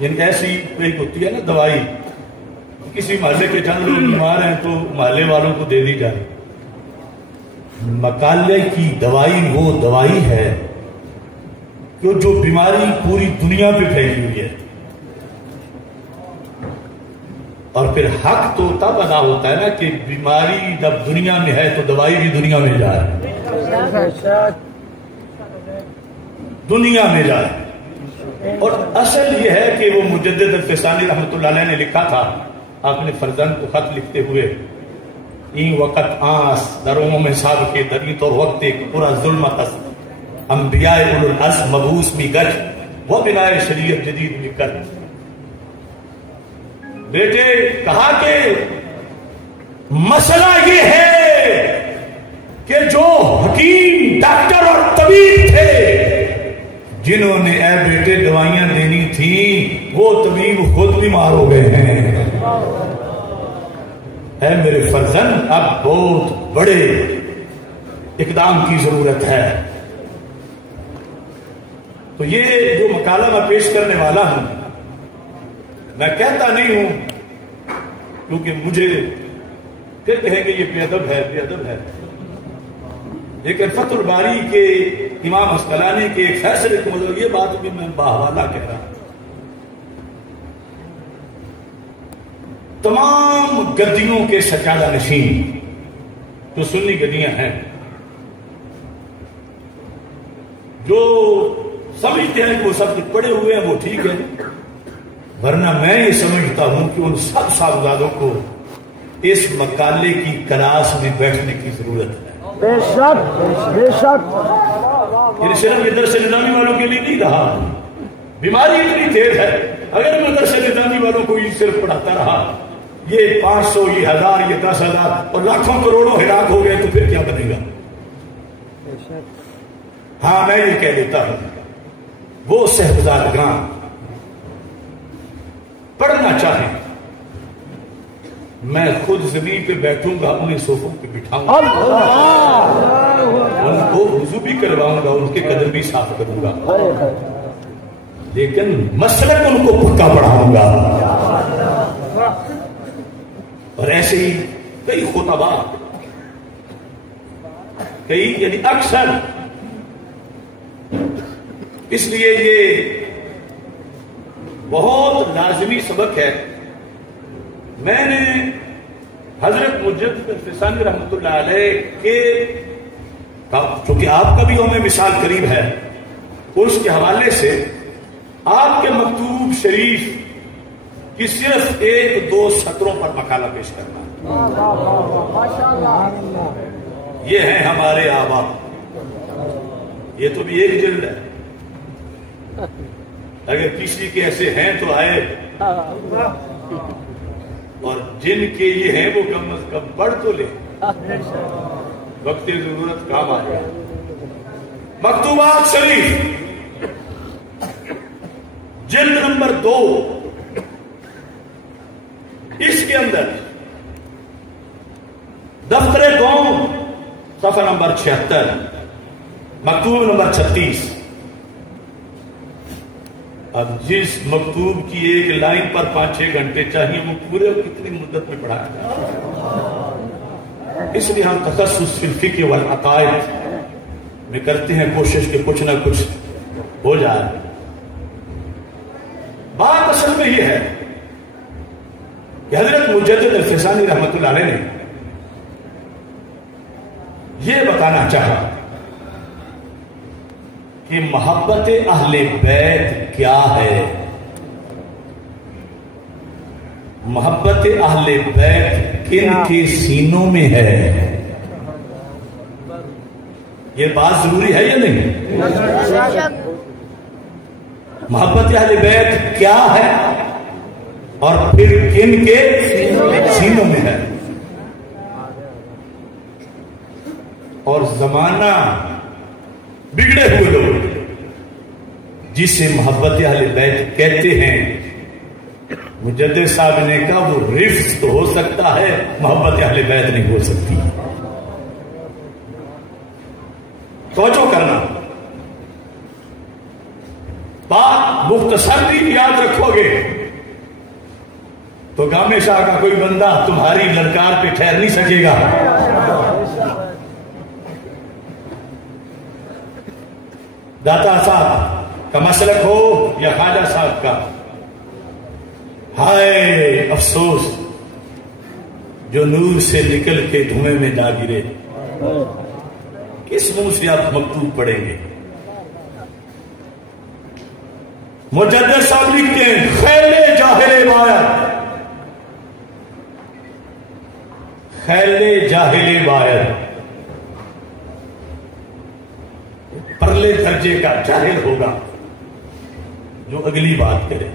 یعنی ایسی ایک ہوتی ہے نا دوائی، کسی محلے کے چند لوگ بیمار ہیں تو محلے والوں کو دے دی جائے. مکالے کی دوائی وہ دوائی ہے کہ جو بیماری پوری دنیا پہ پھیلی ہوئی ہے، اور پھر حق تو تب ادا ہوتا ہے نا کہ بیماری جب دنیا میں ہے تو دوائی بھی دنیا میں جائے، دنیا میں جائے. اور اصل یہ ہے کہ وہ مجدد الفسانی رحمۃ اللہ علیہ نے لکھا تھا اپنے فرزند کو خط لکھتے ہوئے، این وقت آس دروں میں صاحب کے دری تو وقت ایک پورا ظلمت است انبیاء اولو العزم مبعوث بھی گج وہ بنائے شریعت جدید بھی کر. بیٹے کہا کہ مسئلہ یہ ہے کہ جو حکیم ڈاکٹر اور طبیب تھے جنہوں نے اے بیٹے دوائیاں دینی تھیں وہ طبیب خود بیمار ہو گئے ہیں. اے میرے فرزند اب بہت بڑے اقدام کی ضرورت ہے. تو یہ جو مقالہ میں پیش کرنے والا ہوں میں کہتا نہیں ہوں کیونکہ مجھے پھر کہیں گے یہ بے ادب ہے بے ادب ہے، لیکن فتح الباری کے امام عسقلانی کے ایک فیصلے کو مطلب یہ بات بھی میں باحوالہ کہہ رہا ہوں. تمام گدیوں کے سجادہ نشین جو سنی گدیاں ہیں جو سمجھتے ہیں کہ وہ سب پڑے ہوئے ہیں وہ ٹھیک ہے، ورنہ میں یہ سمجھتا ہوں کہ ان سب صاحبزادوں کو اس مقالے کی کلاس میں بیٹھنے کی ضرورت ہے. بے شک بے شک. یہ صرف یہ درس نظامی والوں کے لیے نہیں رہا، بیماری اتنی تیز ہے اگر میں درس نظامی والوں کو یہ صرف پڑھاتا رہا، یہ 500 یہ 1000 یہ 10,000 اور لاکھوں کروڑوں ہلاک ہو گئے تو پھر کیا بنے گا. ہاں میں یہ کہہ دیتا ہوں وہ صاحبزادگان پڑھنا چاہیں میں خود زمین پہ بیٹھوں گا انہیں صوفوں پہ بٹھاؤں گا، ان کو وضو بھی کرواؤں گا، ان کے قدم بھی صاف کروں گا، لیکن مسلک ان کو پکا پڑھاؤں گا. اور ایسے ہی کئی خطبہ کئی یعنی اکثر، اس لیے یہ بہت لازمی سبق ہے. میں نے حضرت مجدد الفسانی رحمۃ اللہ علیہ کے چونکہ آپ کا بھی یوم مثال قریب ہے اس کے حوالے سے آپ کے مکتوب شریف کی صرف 1-2 سطروں پر مقالہ پیش کرنا. یہ ہیں ہمارے آبا، یہ تو بھی ایک جلد ہے، اگر کسی کے ایسے ہیں تو آئے، اور جن کے یہ ہیں وہ کم از کم پڑھ تو لے، وقت ضرورت کام آ جائے. مکتوبات شریف جلد نمبر 2 اس کے اندر دفتر قوم صفحہ نمبر 76 مکتوب نمبر 36. اب جس مکتوب کی ایک لائن پر 5-6 گھنٹے چاہیے وہ پورے کتنی مدت میں پڑھا جائے. اس لیے ہم تخصص فی الفقہ والعقائد میں کرتے ہیں کوشش کہ کچھ نہ کچھ ہو جائے. بات اصل میں یہ ہے کہ حضرت مجدد الفسانی رحمۃ اللہ علیہ نے یہ بتانا چاہا کہ محبت اہل بیت کیا ہے. محبت اہل بیت کن کے سینوں میں ہے، یہ بات ضروری ہے یا نہیں؟ محبت اہل بیت کیا ہے اور پھر کن کے سینوں میں ہے. اور زمانہ بگڑے ہوئے لوگ جسے محبت اہل بیت کہتے ہیں، مجدد صاحب نے کہا وہ رفض تو ہو سکتا ہے، محبت اہل بیت نہیں ہو سکتی. توجہ کرنا، بات مختصر بھی یاد رکھو گے تو گامے شاہ کا کوئی بندہ تمہاری للکار پہ ٹھہر نہیں سکے گا. داتا صاحب کا مسلک ہو یا خواجہ صاحب کا، ہائے افسوس جو نور سے نکل کے دھوئیں میں جا گرے. کس منہ سے آپ مکتوب پڑھیں گے؟ مجدد صاحب لکھتے ہیں خیل جاہل باید، خیل جاہل باید، پرلے درجے کا جاہل ہوگا جو اگلی بات کرے.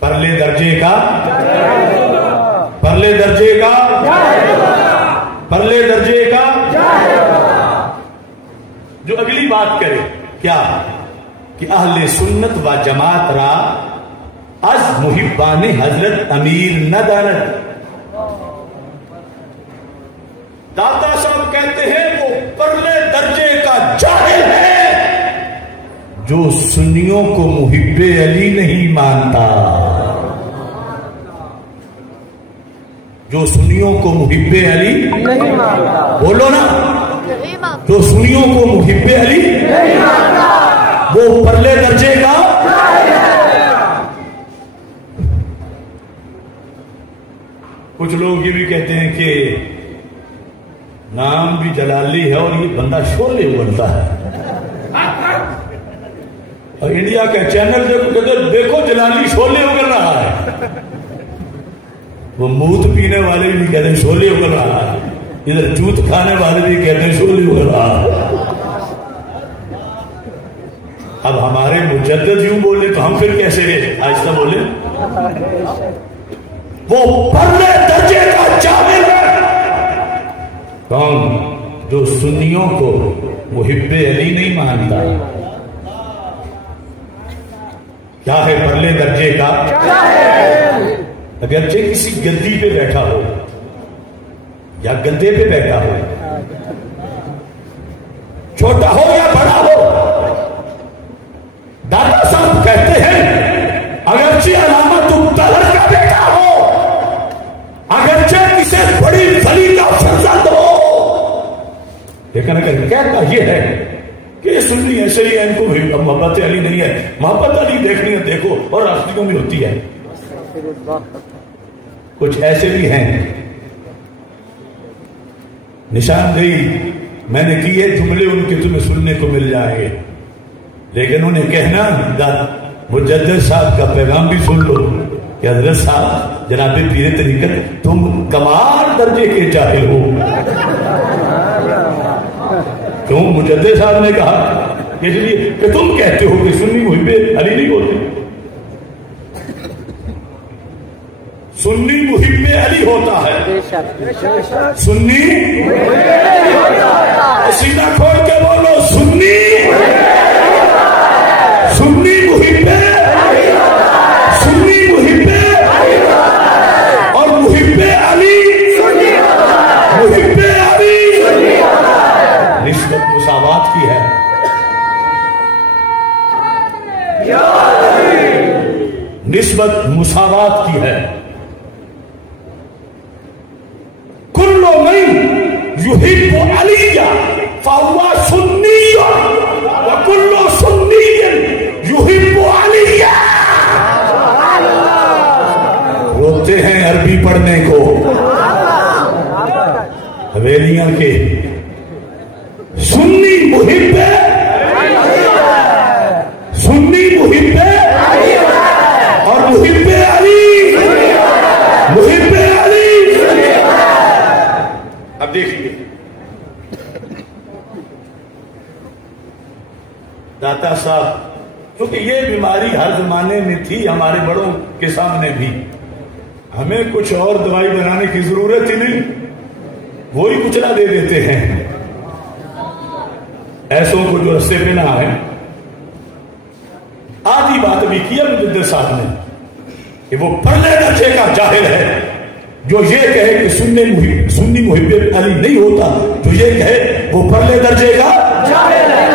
پرلے درجے کا، پرلے درجے کا، پرلے درجے کا جو اگلی بات کرے. کیا کہ اہل سنت و جماعت را از محبان حضرت امیر نہ دانت. داتا صاحب کہتے ہیں وہ پرلے درجے کا جاہل ہے جو سنیوں کو محب علی نہیں مانتا، جو سنیوں کو محب علی نہیں مانتا. بولو نا، جو سنیوں کو محب علی نہیں مانتا وہ پرلے درجے کا. کچھ لوگ یہ بھی کہتے ہیں کہ نام بھی جلالی ہے اور یہ بندہ شولے بنتا ہے، اور انڈیا کا چینل دیکھو جلالی شولے اگل رہا ہے. وہ موت پینے والے بھی کہتے ہیں شولے اگل رہا ہے، ادھر جوت کھانے والے بھی کہتے ہیں شولے اگل رہا ہے. اب ہمارے مجدد یوں بولے تو ہم پھر کیسے گئے؟ آہستہ بولے. وہ پرلے درجے کا جاہل ہے کون؟ جو سنیوں کو محب علی نہیں مانتا. کیا ہے پرلے درجے کا؟ اگرچہ کسی گدی پہ بیٹھا ہو یا گدے پہ بیٹھا ہو، چھوٹا ہو یا بڑا ہو، دادا صاحب کہتے ہیں اگرچہ علامت الطاہر کا بیٹا ہو، اگرچہ کسی بڑی ولی کا فرزند ہو، لیکن اگر کہتا یہ ہے کہ سنی ایسے ہی ہے، ان کو محبت علی نہیں ہے. محبت علی دیکھنی ہے دیکھو، اور راستوں میں ہوتی ہے. کچھ ایسے بھی ہیں، نشاندہی میں نے کی ہے، جملے ان کے تمہیں سننے کو مل جائیں گے، لیکن انہیں کہنا مجدد صاحب کا پیغام بھی سن لو کہ حضرت صاحب جناب پیر طریقت تم کمال درجے کے جاہل ہو. کیوں؟ مجدد صاحب نے کہا اس لیے کہ تم کہتے ہو کہ سنی محب علی نہیں ہوتے. سنی محب علی ہوتا ہے، سنی سیدھا کھول کے بولو، سنی سنی محب، سنی محب اور محب علی، محب علی نسبت مساوات کی ہے. نسبت مساوات کی ہے. کل من یحب علی فهو سنی وکل سنی یحب علی. روتے ہیں عربی پڑھنے کو حویلیاں کے. سنی محب، سنی محب اور محب علی، محب علی. اب دیکھیے داتا صاحب، کیونکہ یہ بیماری ہر زمانے میں تھی، ہمارے بڑوں کے سامنے بھی، ہمیں کچھ اور دوائی بنانے کی ضرورت ہی نہیں، وہی کچلا دے دیتے ہیں ایسوں کو جو رستے پہ نہ آئے. آدھی بات بھی کیا مجدد صاحب نے کہ وہ پرلے درجے کا جاہل ہے جو یہ کہے کہ سنی محب علی نہیں ہوتا، جو یہ کہے وہ پرلے درجے کا جاہل ہے.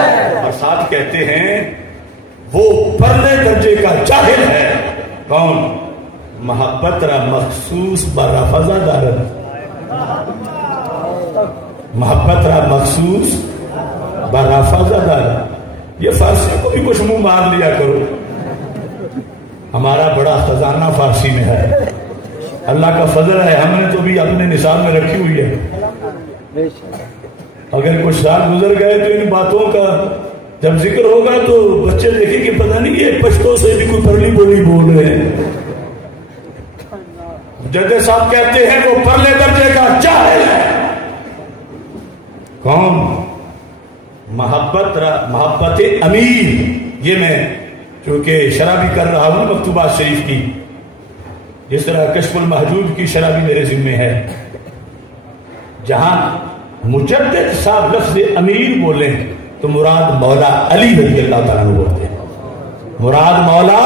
اور ساتھ کہتے ہیں کون؟ محبت را مخصوص برافضا دارد، محبت را مخصوص برافضا دارد. یہ فارسی کو بھی کچھ منہ مار لیا کرو، ہمارا بڑا خزانہ فارسی میں ہے. اللہ کا فضل ہے، ہم نے تو بھی اپنے نصاب میں رکھی ہوئی ہے. اگر کچھ سال گزر گئے تو ان باتوں کا جب ذکر ہوگا تو بچے دیکھیں کہ پتہ نہیں یہ پشتو سے بھی کوئی پرلی بولی بول رہے ہیں. جدے صاحب کہتے ہیں وہ پرلے درجے کا جاہل ہے. کون؟ محبت امیر. یہ میں چونکہ شرح بھی کر رہا ہوں مکتوبات شریف کی، جس طرح کشف المحجوب کی شرح بھی میرے ذمہ ہے. جہاں مجدد صاحب لفظ امیر بولیں تو مراد مولا علی رضی اللہ تعالیٰ عنہ بولتے ہیں. مراد مولا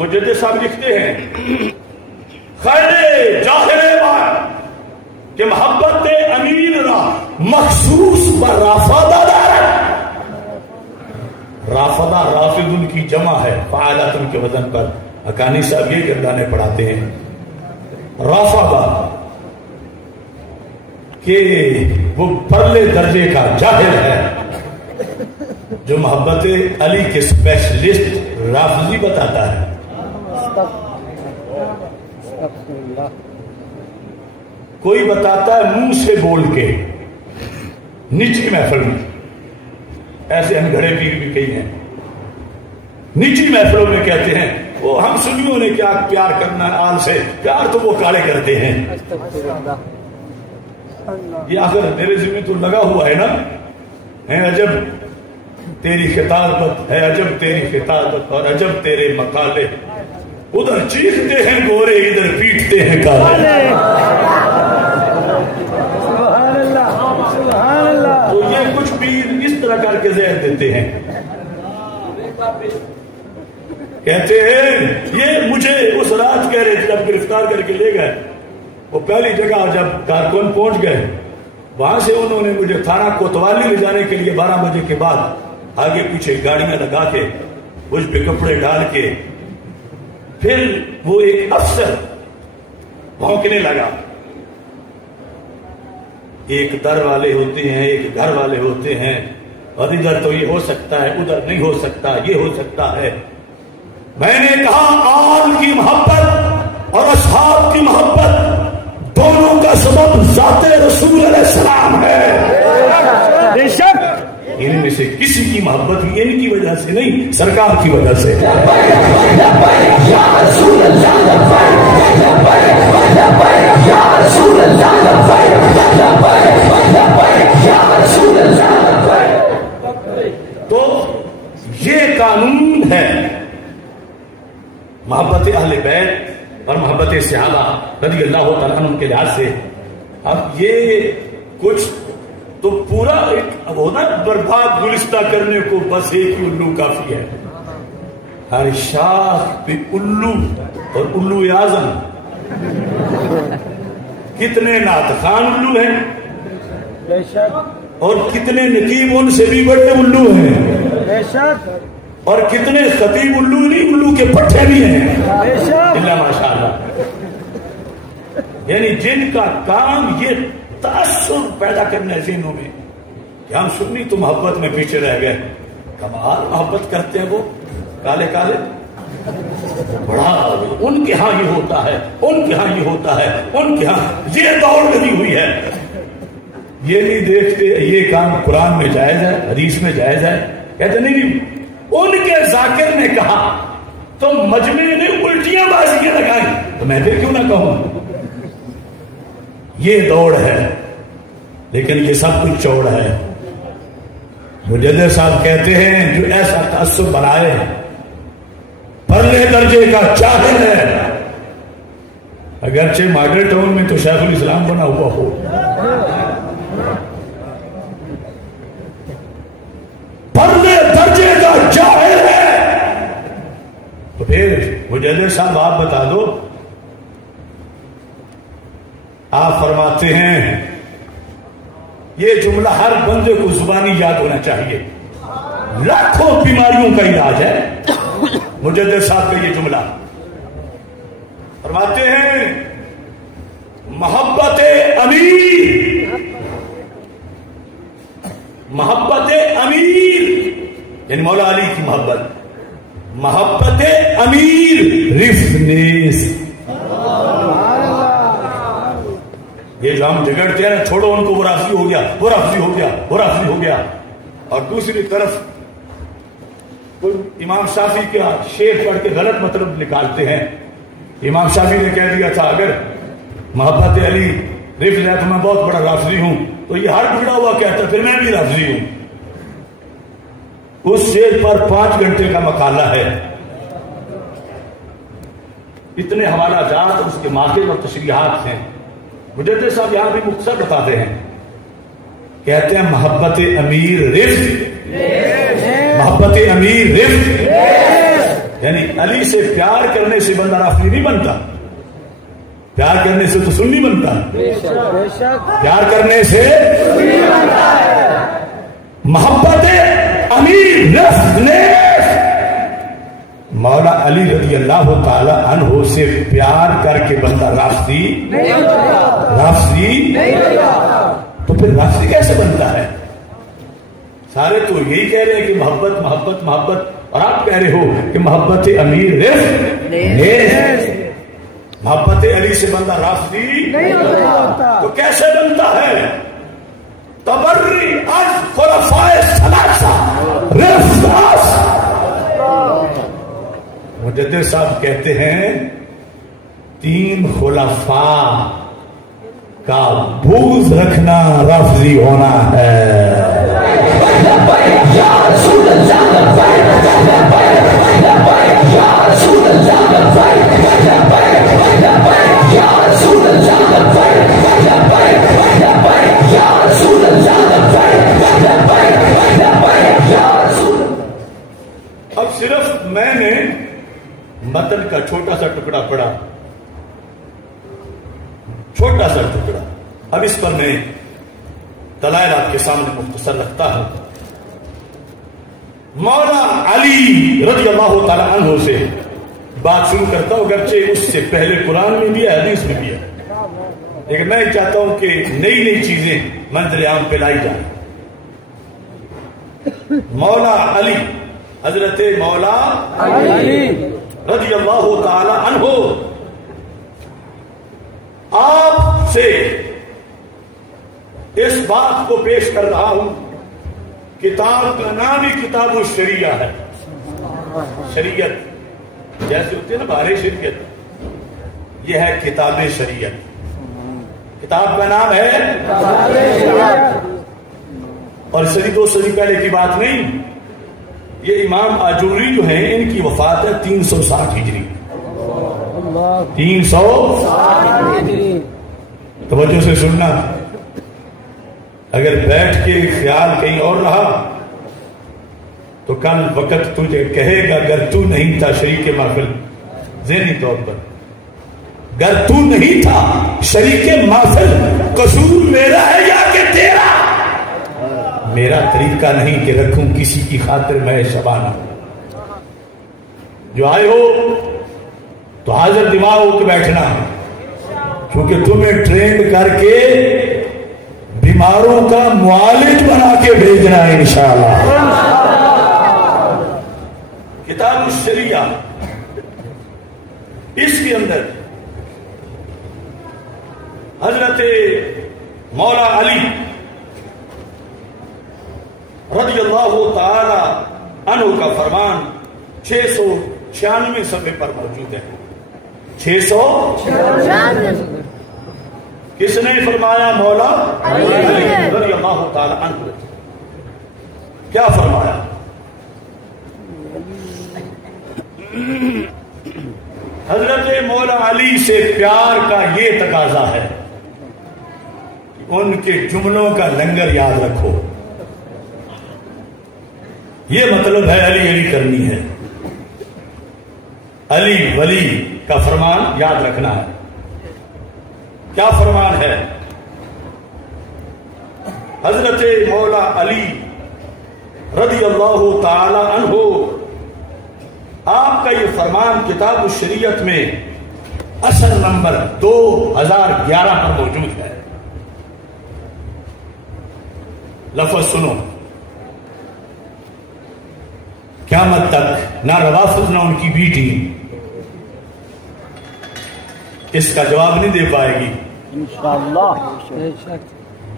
مجدد صاحب لکھتے ہیں خیر جاہل بات کہ محبت امیر را مخصوص پر رافضہ دارد. رافضہ رافض ان کی جمع ہے، فعالات ان کے وزن پر. حقانی صاحب یہ گردانے پڑھاتے ہیں. رافضہ کہ وہ پرلے درجے کا جاہل ہے جو محبت علی کے اسپیشلسٹ رافضی بتاتا ہے. کوئی بتاتا ہے منہ سے بول کے نجی محفل میں، ایسے ہم گھڑے پیر بھی کئی ہیں نجی محفلوں میں کہتے ہیں وہ ہم سنیوں نے کیا پیار کرنا ہے آل سے، پیار تو وہ کالے کرتے ہیں. یہ آخر میرے ذمہ تو لگا ہوا ہے نا. ہے عجب تیری خطابت، ہے عجب تیری خطابت اور عجب تیرے مقالے، ادھر چیختے ہیں گورے ادھر پیٹتے ہیں کالے. تو یہ کچھ پیر اس طرح کر کے زہر دیتے ہیں، کہتے ہیں یہ مجھے اس رات کہہ رہے تھے جب گرفتار کر کے لے گئے. وہ پہلی جگہ جب کارکن پہنچ گئے وہاں سے انہوں نے مجھے تھانہ کوتوالی لے جانے کے لیے 12 بجے کے بعد آگے پیچھے گاڑیاں لگا کے مجھ پہ کپڑے ڈال کے پھر وہ ایک افسر بھونکنے لگا. ایک در والے ہوتے ہیں، ایک گھر والے ہوتے ہیں، اور ادھر تو یہ ہو سکتا ہے، ادھر نہیں ہو سکتا، یہ ہو سکتا ہے. میں نے کہا آل کی محبت اور اصحاب کی محبت دونوں کا سبب ذات رسول علیہ السلام ہے. بے شک ان میں سے کسی کی محبت بھی ان کی وجہ سے نہیں، سرکار کی وجہ سے. تو یہ قانون ہے محبت اہل بیت اور محبت صحابہ رضی اللہ تعالیٰ عنہ کے لحاظ سے. اب یہ کچھ تو پورا ایک ہونا برباد گلستہ کرنے کو بس ایک ہی الو کافی ہے. ہر شاخ پہ الو اور الو اعظم. کتنے نعت خان الو ہیں اور کتنے نقیب ان سے بھی بڑے الو ہیں، اور کتنے خطیب الو نہیں، الو کے پٹھے بھی ہیں اللہ ماشاءاللہ. یعنی جن کا کام یہ تاثر پیدا کرنا ہے ذہنوں میں کہ ہم سنی تو محبت میں پیچھے رہ گئے. کمال محبت کرتے ہیں وہ کالے کالے، بڑا ان کے ہاں یہ ہوتا ہے، ان کے ہاں یہ ہوتا ہے، ان کے ہاں یہ دوڑ لگی ہوئی ہے. یہ نہیں دیکھتے یہ کام قرآن میں جائز ہے، حدیث میں جائز ہے. کہتے نہیں ان کے ذاکر نے کہا تو مجمع نے الٹیاں بازیاں لگائیں تو میں پھر کیوں نہ کہوں. یہ دوڑ ہے لیکن یہ سب کچھ چوڑ ہے. مجدد صاحب کہتے ہیں جو ایسا تعصب بنائے پرلے درجے کا جاہل ہے. اگرچہ ماڈل ٹاؤن میں تو شیخ الاسلام بنا ہوا ہو، پرلے درجے کا جاہل ہے. تو پھر مجدد صاحب آپ بتا دو. آپ فرماتے ہیں یہ جملہ ہر بندے کو زبانی یاد ہونا چاہیے. لاکھوں بیماریوں کا علاج ہے. مجدد صاحب کا یہ جملہ فرماتے ہیں محبت امیر، محبت امیر یعنی مولا علی کی محبت، محبت امیر رفت نیز. یہ جو ہم جھگڑتے ہیں نا، چھوڑو ان کو، وہ رافضی ہو گیا، وہ رافضی ہو گیا، وہ رافضی ہو گیا. اور دوسری طرف امام شافعی کا شعر پڑھ کے غلط مطلب نکالتے ہیں. امام شافعی نے کہہ دیا تھا اگر محبت علی رفت ہے تو میں بہت بڑا رافضی ہوں، تو یہ ہر بگڑا ہوا کہتا پھر میں بھی رافضی ہوں. اس شعر پر 5 گھنٹے کا مقالہ ہے، اتنے حوالہ جات اس کے ماخذ اور تشریحات ہیں. مجدد صاحب یہاں بھی مختصر بتاتے ہیں، کہتے ہیں محبت امیر رفت، محبت امیر رفت یعنی علی سے پیار کرنے سے بندہ رافضی نہیں بنتا، پیار کرنے سے تو سنی بنتا، پیار کرنے سے محبت امیر رفت نے مولا علی رضی اللہ تعالی عنہ سے پیار کر کے بندہ رافضی تو پھر رافضی کیسے بنتا ہے؟ سارے تو یہی کہہ رہے ہیں کہ محبت محبت محبت، اور آپ کہہ رہے ہو کہ محبت امیر رفت محبت علی سے بندہ رافضی تو کیسے بنتا ہے؟ تبری از خلفاء ثلاثہ رفت. مجدد صاحب کہتے ہیں 3 خلفاء کا بغض رکھنا رافضی ہونا ہے. اب صرف میں نے متن کا چھوٹا سا ٹکڑا پڑا، چھوٹا سا ٹکڑا. اب اس پر میں دلائل آپ کے سامنے مختصر رکھتا ہوں. مولا علی رضی اللہ تعالی عنہ سے بات شروع کرتا ہوں، اگرچہ اس سے پہلے قرآن میں بھی ہے، حدیث میں بھی ہے، لیکن میں چاہتا ہوں کہ نئی نئی چیزیں منظر عام پہ لائی جائیں. مولا علی، حضرت مولا علی رضی اللہ تعالی عنہ آپ سے اس بات کو پیش کر رہا ہوں. کتاب کا نام ہی کتاب الشریعہ ہے. شریعت جیسے ہوتی ہے نا بارے شریعت، یہ ہے کتاب شریعت. کتاب کا نام ہے اور صدی 2 صدی پہلے کی بات نہیں. یہ امام آجوری جو ہیں ان کی وفات ہے 360 ہجری. 360 توجہ سے سننا. اگر بیٹھ کے خیال کہیں اور رہا تو کل وقت تجھے کہے گا اگر تو نہیں تھا شریک محفل، ذہنی طور پر اگر تو نہیں تھا شریک محفل، قصور میرا ہے یا کہ تیرا؟ میرا طریقہ نہیں کہ رکھوں کسی کی خاطر میں شبانہ. جو آئے ہو تو حاضر دماغ ہو کے بیٹھنا، کیونکہ تمہیں ٹرینڈ کر کے بیماروں کا معالج بنا کے بھیجنا ہے انشاءاللہ. کتاب الشریعہ، اس کے اندر حضرت مولا علی رضی اللہ تعالی عنہ کا فرمان 696 صفحے پر موجود ہے. 696 کس نے فرمایا؟ مولا علی رضی اللہ تعالی عنہ. کیا فرمایا؟ حضرت مولا علی سے پیار کا یہ تقاضا ہے کہ ان کے جملوں کا لنگر یاد رکھو. یہ مطلب ہے علی علی کرنی ہے، علی ولی کا فرمان یاد رکھنا ہے. کیا فرمان ہے؟ حضرت مولا علی رضی اللہ تعالی عنہ، آپ کا یہ فرمان کتاب الشریعت میں اصل نمبر 2011 پر موجود ہے۔ لفظ سنو، قیامت تک نہ روافض نہ ان کی بیٹی اس کا جواب نہیں دے پائے گی انشاءاللہ۔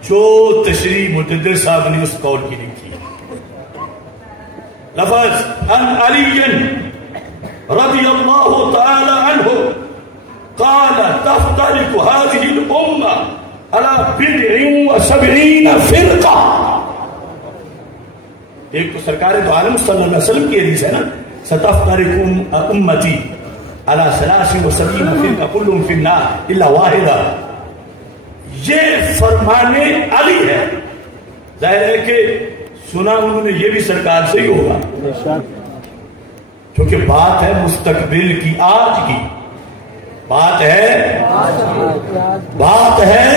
جو تشریح مجدد صاحب نے اس قول کی لکھی۔ لفظ ان علی رضی اللہ تعالی عنہ قال تفترق هذه الامه على 70 فرقہ۔ ایک تو سرکار دو عالم صلی اللہ علیہ وسلم کی حدیث ہے نا، ستفترق امتی على 73 فرقہ كلهم في النار الا واحدہ۔ یہ فرمانے علی ہے، ظاہر ہے کہ سنا انہوں نے یہ بھی سرکار سے ہی ہوگا، کیونکہ بات ہے مستقبل کی، آج کی بات ہے، بات ہے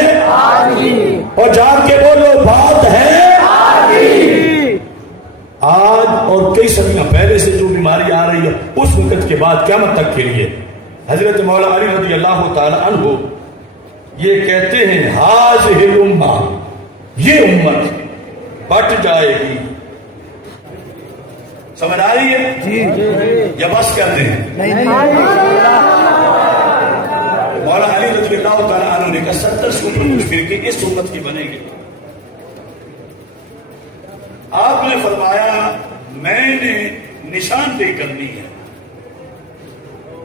اور جان کے بولو بات ہے آج اور کئی صدیاں پہلے سے جو بیماری آ رہی ہے اس وقت کے بعد قیامت تک کے لیے۔ حضرت مولا علی رضی اللہ تعالی عنہ یہ کہتے ہیں ہاذہ الامہ، یہ امت بٹ جائے گی۔ سمجھ آ رہی ہے یا بس کر دیں؟ مولا علی رضی اللہ تعالی عنہ نے کہا 70 سے اوپر فرقے اس امت کی بنے گی۔ آپ نے فرمایا میں نے نشاندہی کرنی ہے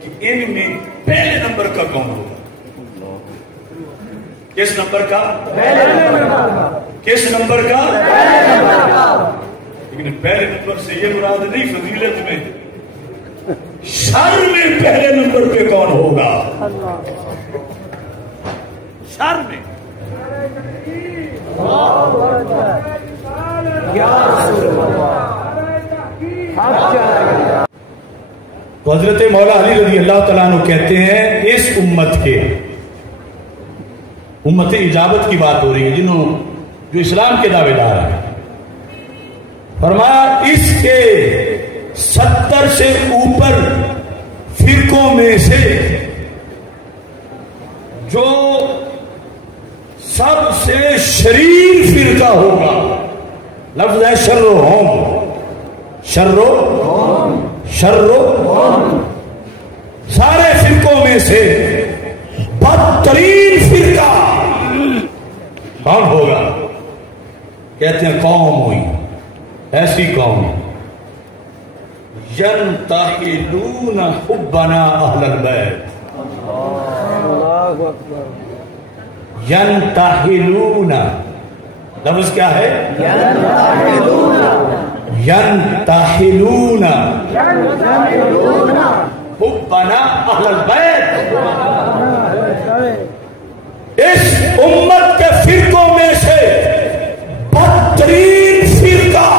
کہ ان میں پہلے نمبر کا کون ہوگا۔ کس نمبر کا؟ کس نمبر کا؟ لیکن پہلے نمبر سے یہ مراد نہیں فضیلت میں، شر میں پہلے نمبر پہ کون ہوگا؟ شر میں تو حضرت مولا علی رضی اللہ تعالیٰ عنہ کہتے ہیں اس امت کے، امت اجابت کی بات ہو رہی ہے جنہوں جو اسلام کے دعوے دار ہیں، فرمایا اس کے 70 سے اوپر فرقوں میں سے جو سب سے شریر فرقہ ہوگا، لفظ ہے شرهم، شرهم سارے فرقوں میں سے بدترین فرقہ کون ہوگا؟ کہتے ہیں قوم ہوئی، ایسی قوم ینتحلون حبنا اہل البیت، ینتحلون لفظ کیا ہے؟ ینتحلون حبنا اہل البیت۔ اس امت کے فرقوں میں سے بدترین فرقہ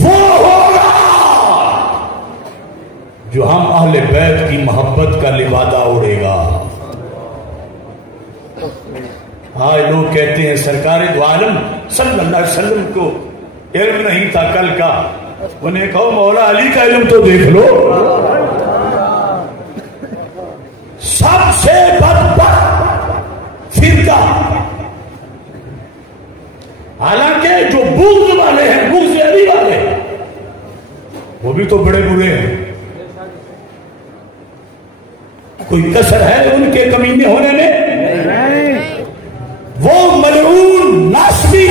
وہ ہوگا جو ہم اہل بیت کی محبت کا لبادہ اڑے گا۔ آج لوگ کہتے ہیں سرکار دو عالم صلی اللہ علیہ وسلم کو علم نہیں تھا کل کا، انہیں کہو مولا علی کا علم تو دیکھ لو۔ سب سے بدبخت فرقہ، حالانکہ جو بغض والے ہیں، بغض علی والے، وہ بھی تو بڑے برے ہیں، کوئی کسر ہے ان کے کمینے ہونے میں؟ وہ ملعون ناسبی،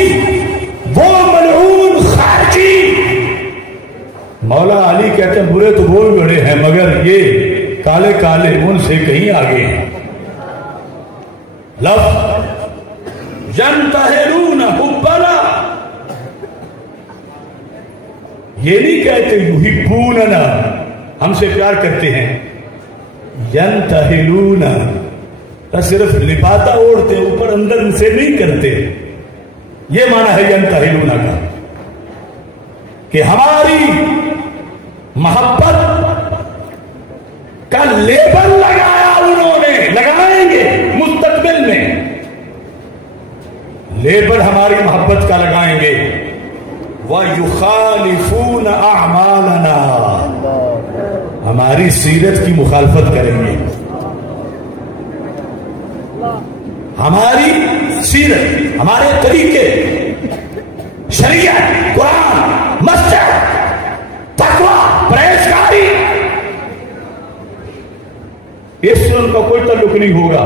وہ ملعون خارجی، مولا علی کہتے ہیں برے تو وہ بھی بڑے ہیں مگر یہ کالے کالے ان سے کہیں آگے ہیں۔ لفظ ینتحلون حبنا، یہ نہیں کہتے یحبوننا ہم سے پیار کرتے ہیں، ینتحلون صرف لبادہ اوڑھتے اوپر اندر ان سے نہیں کرتے، یہ معنی ہے ینتحلون کا کہ ہماری محبت کا لیبل لگایا انہوں نے، لگائیں گے مستقبل میں لیبل ہماری محبت کا لگائیں گے، وَيُخَالِفُونَ أَعْمَالَنَا، ہماری سیرت کی مخالفت کریں گے، ہماری سیرت، ہمارے طریقے، شریعت، قرآن، مسجد، تقوی، پرہیزگاری، اس سے ان کا کوئی تعلق نہیں ہوگا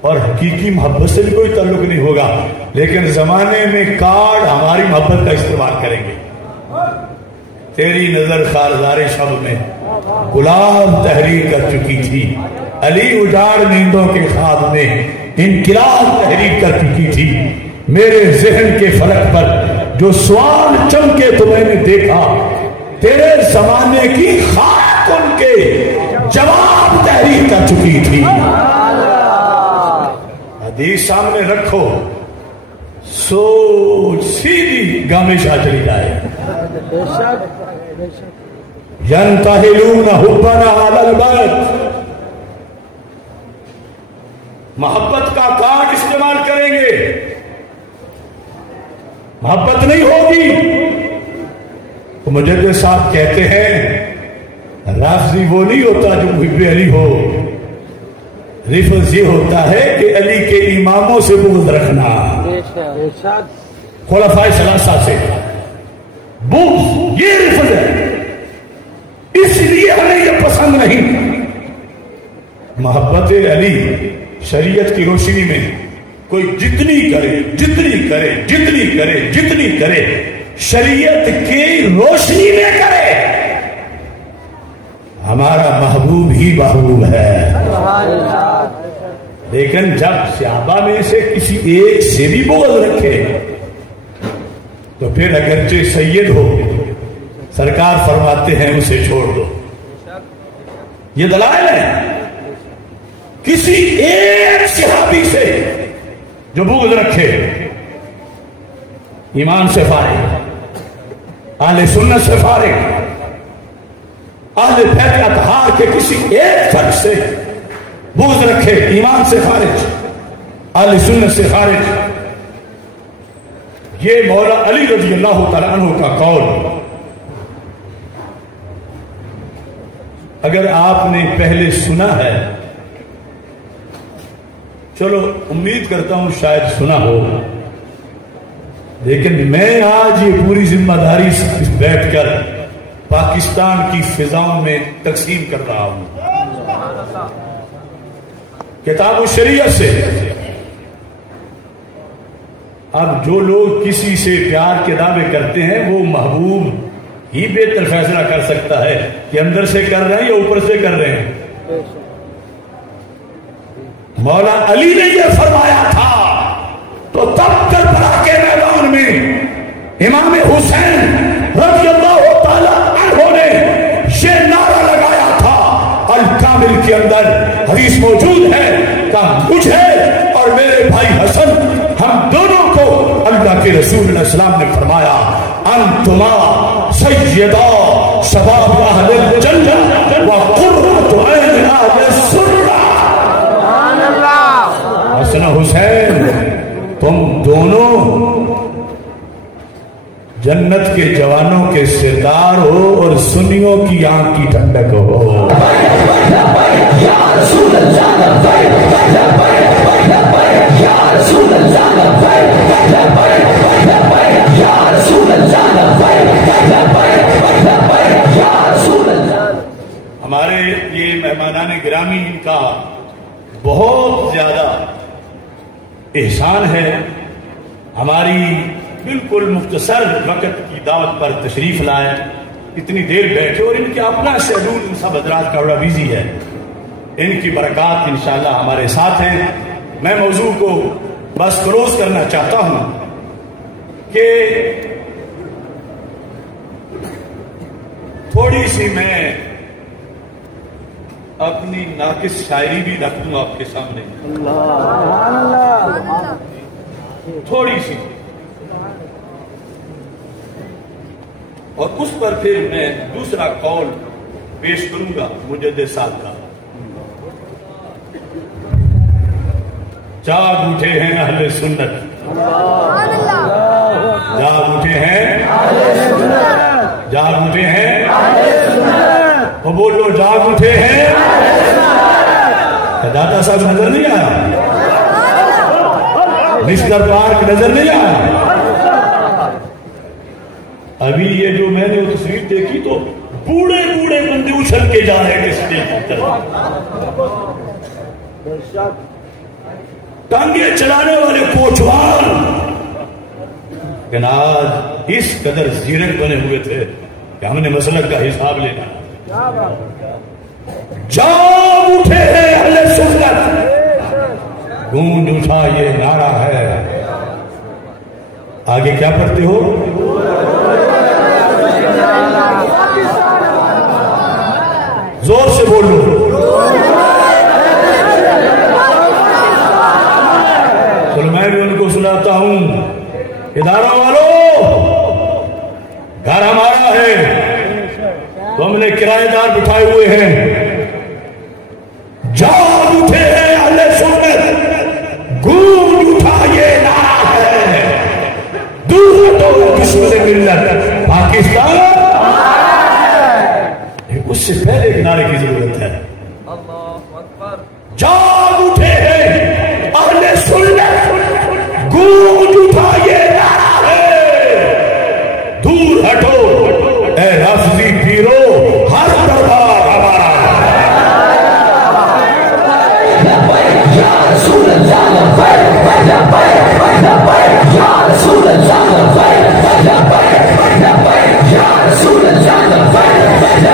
اور حقیقی محبت سے بھی کوئی تعلق نہیں ہوگا، لیکن زمانے میں کارڈ ہماری محبت کا استعمال کریں گے۔ تیری نظر خارزار شب میں غلام تحریر کر چکی تھی، علی اجاڑ نیندوں کے خواب میں انقلاب تحریر کر چکی تھی، میرے ذہن کے فلک پر جو سوال چمکے تو میں نے دیکھا، تیرے زمانے کی خاک ان کے جواب تحریر کر چکی تھی۔ حدیث سامنے رکھو، سوچ سیدھی گامے شاہ چلی جائے۔ ینتہلون حبنا علی البیت، محبت کا کارڈ استعمال کریں گے، محبت نہیں ہوگی تو مجدد صاحب کہتے ہیں رافضی وہ نہیں ہوتا جو محب علی ہو، رفض یہ ہوتا ہے کہ علی کے اماموں سے بغض رکھنا، خلفائے ثلاثہ سے بغض، یہ رفض ہے، اس لیے ہمیں یہ پسند نہیں۔ محبت علی شریعت کی روشنی میں کوئی جتنی کرے جتنی کرے جتنی کرے جتنی کرے شریعت کی روشنی میں کرے، ہمارا محبوب ہی محبوب ہے۔ لیکن جب صحابہ میں سے کسی ایک سے بھی بغض رکھے تو پھر اگرچہ سید ہو، سرکار فرماتے ہیں اسے چھوڑ دو۔ یہ دلائل ہے، کسی ایک صحابی سے جو بغض رکھے ایمان سے فارغ، اہل سنت سے فارغ، اہل بیت اطہار کے کسی ایک فرد سے بغض رکھے، ایمان سے خارج، اہل سنت سے خارج۔ یہ مولا علی رضی اللہ تعالیٰ عنہ کا قول، اگر آپ نے پہلے سنا ہے، چلو امید کرتا ہوں شاید سنا ہو، لیکن میں آج یہ پوری ذمہ داری سے بیٹھ کر پاکستان کی فضاؤں میں تقسیم کر رہا ہوں، کتاب و شریعت سے۔ اب جو لوگ کسی سے پیار کے دعوے کرتے ہیں وہ محبوب ہی بہتر فیصلہ کر سکتا ہے کہ اندر سے کر رہے ہیں یا اوپر سے کر رہے ہیں۔ مولا علی نے یہ فرمایا تھا تو تب کربلا کے میدان میں امام حسین رضی اللہ تعالی عنہ نے یہ نعرہ لگایا تھا، الکامل کے اندر حدیث موجود ہے کہ مجھے اور میرے بھائی حسن، ہم دونوں کو اللہ کے رسول علیہ السلام نے فرمایا انتما سیدا شباب اہل الجنہ وقرۃ عین اہل السنہ۔ حسن حسین تم دونوں جنت کے جوانوں کے سردار ہو اور سنیوں کی آنکھ کی ٹھنڈک ہو۔ ہمارے یہ مہمانان گرامی، ان کا بہت زیادہ احسان ہے، ہماری بالکل مختصر وقت کی دعوت پر تشریف لائے، اتنی دیر بیٹھے، اور ان کے اپنا شیڈول ان سب حضرات کا بڑا بیزی ہے، ان کی برکات انشاءاللہ ہمارے ساتھ ہیں۔ میں موضوع کو بس کلوز کرنا چاہتا ہوں کہ تھوڑی سی میں اپنی ناقص شاعری بھی رکھ دوں آپ کے سامنے، تھوڑی سی، اور اس پر پھر میں دوسرا قول پیش کروں گا مجدد صاحب کا۔ جاگ اٹھے ہیں اہل سنت، جاگ اٹھے ہیں جاگ اٹھے ہیں وہ بولو جاگ اٹھے ہیں داتا صاحب نظر نہیں آیا مسٹر پارک نظر نہیں آیا ابھی یہ جو میں نے وہ تصویر دیکھی تو بوڑھے بوڑھے بندے اچھل کے جا رہے ہیں ٹانگے چلانے والے کوچوان لیکن آج اس قدر زیرک بنے ہوئے تھے کہ ہم نے مسلک کا حساب لینا جاگ اٹھے ہیں اہل سنت گونج اٹھا یہ نعرہ ہے آگے کیا پڑھتے ہو زور سے بولو چلو میں بھی ان کو سناتا ہوں اداروں والوں گھر ہمارا ہے تو ہم نے کرایہ دار بٹھائے ہوئے ہیں جاگ اٹھے ہیں اہل سنت گونج اٹھا یہ نعرہ ہے دور ہٹو دشمن ملت پاکستان اس سے پہلے ایک نعرے کی ضرورت ہے جاگ اٹھے ہیں اہل سنت گونج اٹھا یہ نعرہ ہے دور ہٹو اے رافضی پیرو ہر دربار ہمارا یا رسول اللہ لبیک لبیک یا رسول اللہ لبیک لبیک یا رسول اللہ لبیک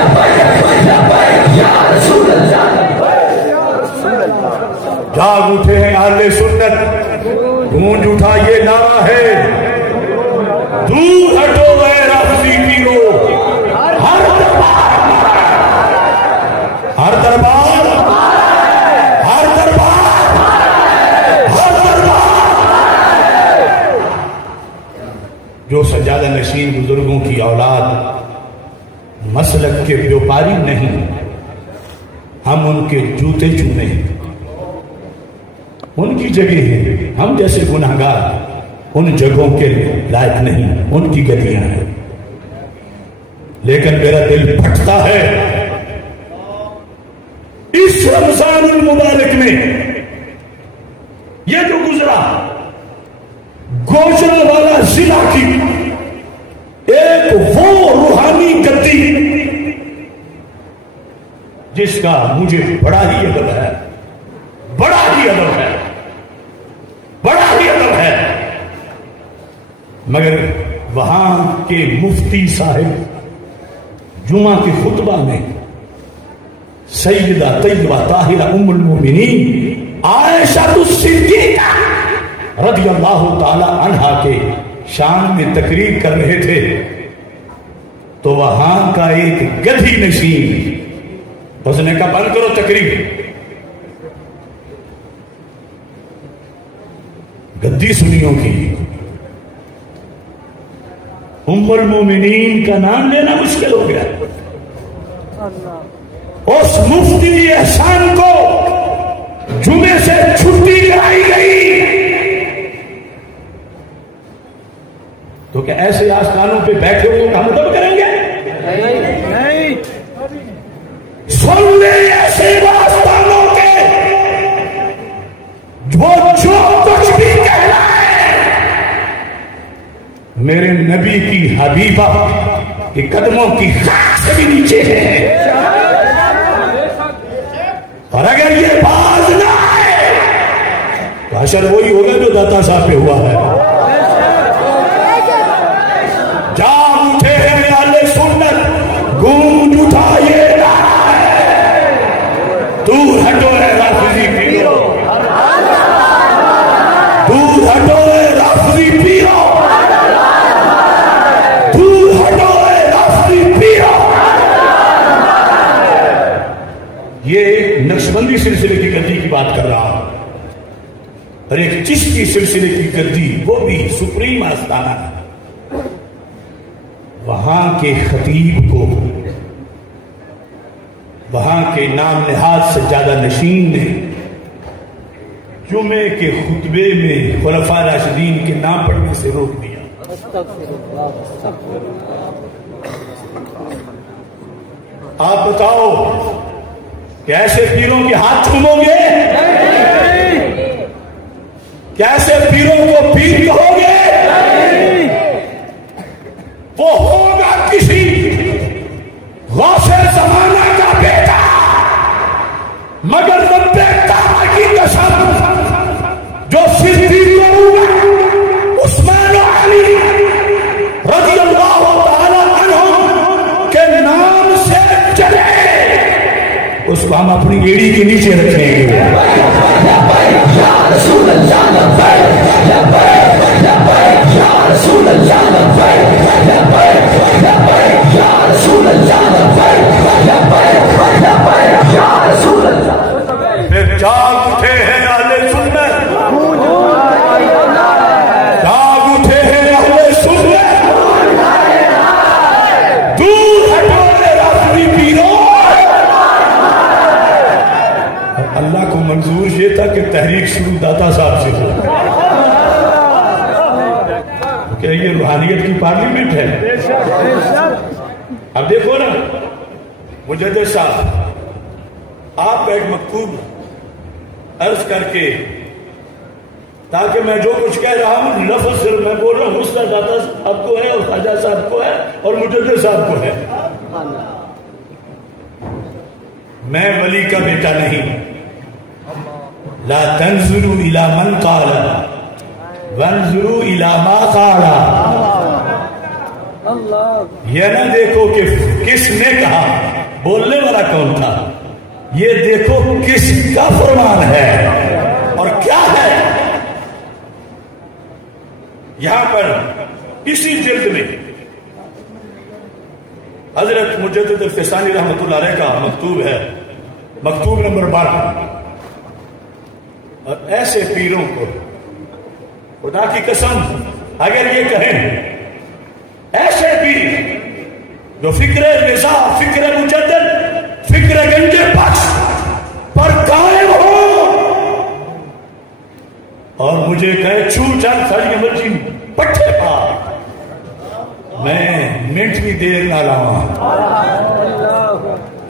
لبیک یا رسول اللہ جاگ اٹھے ہیں اہل سنت گونج اٹھا یہ نعرہ ہے دور ہٹو اے رافضی پیرو ہر دربار ہر دربار ہر دربار ہر دربار جو سجادہ نشین بزرگوں کی اولاد مسلک کے بیوپاری نہیں ہم ان کے جوتے چومے ان کی جگہ ہیں ہم جیسے گناہگار ان جگہوں کے لائق نہیں ان کی گلیاں ہیں لیکن میرا دل پھٹتا ہے اس رمضان المبارک میں یہ جو گزرا گوجرانوالہ ضلع کی ایک وہ روحانی گدی جس کا مجھے بڑا ہی ادب ہے بڑا ہی ادب ہے بڑا ہی ادب ہے مگر وہاں کے مفتی صاحب جمعہ کے خطبہ میں سیدہ طیبہ طاہرہ ام المومنین عائشہ الصدیقہ رضی اللہ تعالی عنہا کے شان میں تقریر کر رہے تھے تو وہاں کا ایک گدھی نشین اس نے کہا بند کرو تقریر گدی سنیوں کی ام المومنین کا نام لینا مشکل ہو گیا اس مفتی احسان کو جمعے سے چھٹی کرائی گئی تو کیا ایسے آستانوں پہ بیٹھے ہوئے ہم ادب کریں گے نہیں سن لے ایسے آستانوں کے وہ جو کچھ بھی کہنا ہے میرے نبی کی حبیبہ کے قدموں کی خاک سے بھی نیچے ہے اور اگر یہ باز نہ آئے تو حشر وہی ہوگا جو داتا صاحب پہ ہوا ہے جاگ اٹھے ہیں اہل سنت گونج اٹھا یہ نعرہ ہے دور ہٹو اے رافضی پیرو دور ہٹو اے رافضی پیرو دور ہٹو اے رافضی پیرو یہ نقشبندی سلسلے کی گدی کی بات کر رہا ہوں اور ایک چشتی سلسلے کی گدی وہ بھی سپریم آستانہ ہے وہاں کے خطیب کو وہاں کے نام نہاد سجادہ نشین نے جمعے کے خطبے میں خلفاء راشدین کے نام پڑھنے سے روک دیا آپ بتاؤ کیسے پیروں کے ہاتھ چومو گے؟ کیسے پیروں کو پیر کہو گے؟ وہ ہوگا کسی غوث زمانہ کا بیٹا، مگر رب تعالیٰ کی قسم جو صدیق عثمان و علی رضی اللہ تعالیٰ عنہ کے نام سے چلے، اس کو ہم اپنی ایڑی کے نیچے رکھیں گے۔ یا رسول اللہ لبیک لبیک لبیک یا رسول اللہ لبیک لبیک لبیک یا رسول اللہ لبیک لبیک لبیک یا رسول اللہ۔ پھر جاگ اٹھے ہیں اہل سنت، جاگ اٹھے ہیں اہل سنت، دور ہٹو میرے رافضی پیروں۔ اللہ کو منظور یہ تھا کہ تحریک شروع داتا صاحب سے ہو، کہ یہ روحانیت کی پارلیمنٹ ہے۔ اب دیکھو نا مجدد صاحب، آپ کا ایک مکتوب عرض کر کے، تاکہ میں جو کچھ کہہ رہا ہوں لفظ صرف میں بول رہا ہوں، اس کا داتا صاحب کو ہے اور خواجہ صاحب کو ہے اور مجدد صاحب کو ہے۔ میں ولی کا بیٹا نہیں۔ لا تنظروا الى من قال وانظروا الى ما قال۔ یہ نہ دیکھو کہ کس نے کہا، بولنے والا کون تھا، یہ دیکھو کس کا فرمان ہے اور کیا ہے۔ یہاں پر اسی جلد میں حضرت مجدد الفسانی رحمۃ اللہ علیہ کا مکتوب ہے، مکتوب نمبر 12۔ اور ایسے پیروں کو خدا کی قسم اگر یہ کہیں، ایسے پیر جو فکر رضا، فکر مجدد، فکر گنج بخش پر قائم ہو اور مجھے کہے چھو چل ساری مرضی پٹھے پا، میں منٹ بھی دیر نہ لاؤں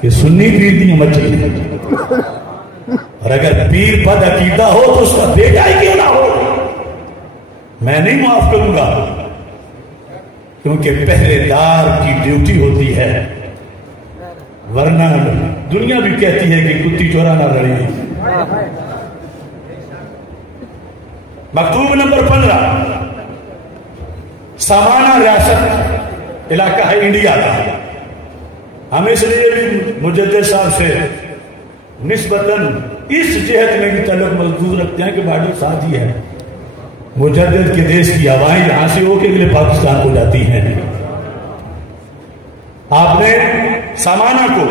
کہ سنی پیر دی مچھلی۔ اور اگر پیر بد عقیدہ ہو تو اس کا بیٹا ہی کیوں نہ ہو، میں نہیں معاف کروں گا، کیونکہ پہرے دار کی ڈیوٹی ہوتی ہے، ورنہ دنیا بھی کہتی ہے کہ کتی چورا نہ لڑے۔ مکتوب نمبر 15، سامانہ ریاست علاقہ ہے انڈیا کا۔ ہم اس لیے بھی مجدد صاحب سے نسبتاً اس جہت میں بھی تعلق مضبوط رکھتے ہیں کہ بارڈر ساتھ ہی ہے، مجدد کے دیش کی ہوائیں یہاں سے ہو کے اگلے پاکستان کو جاتی ہیں۔ آپ نے سامانہ کو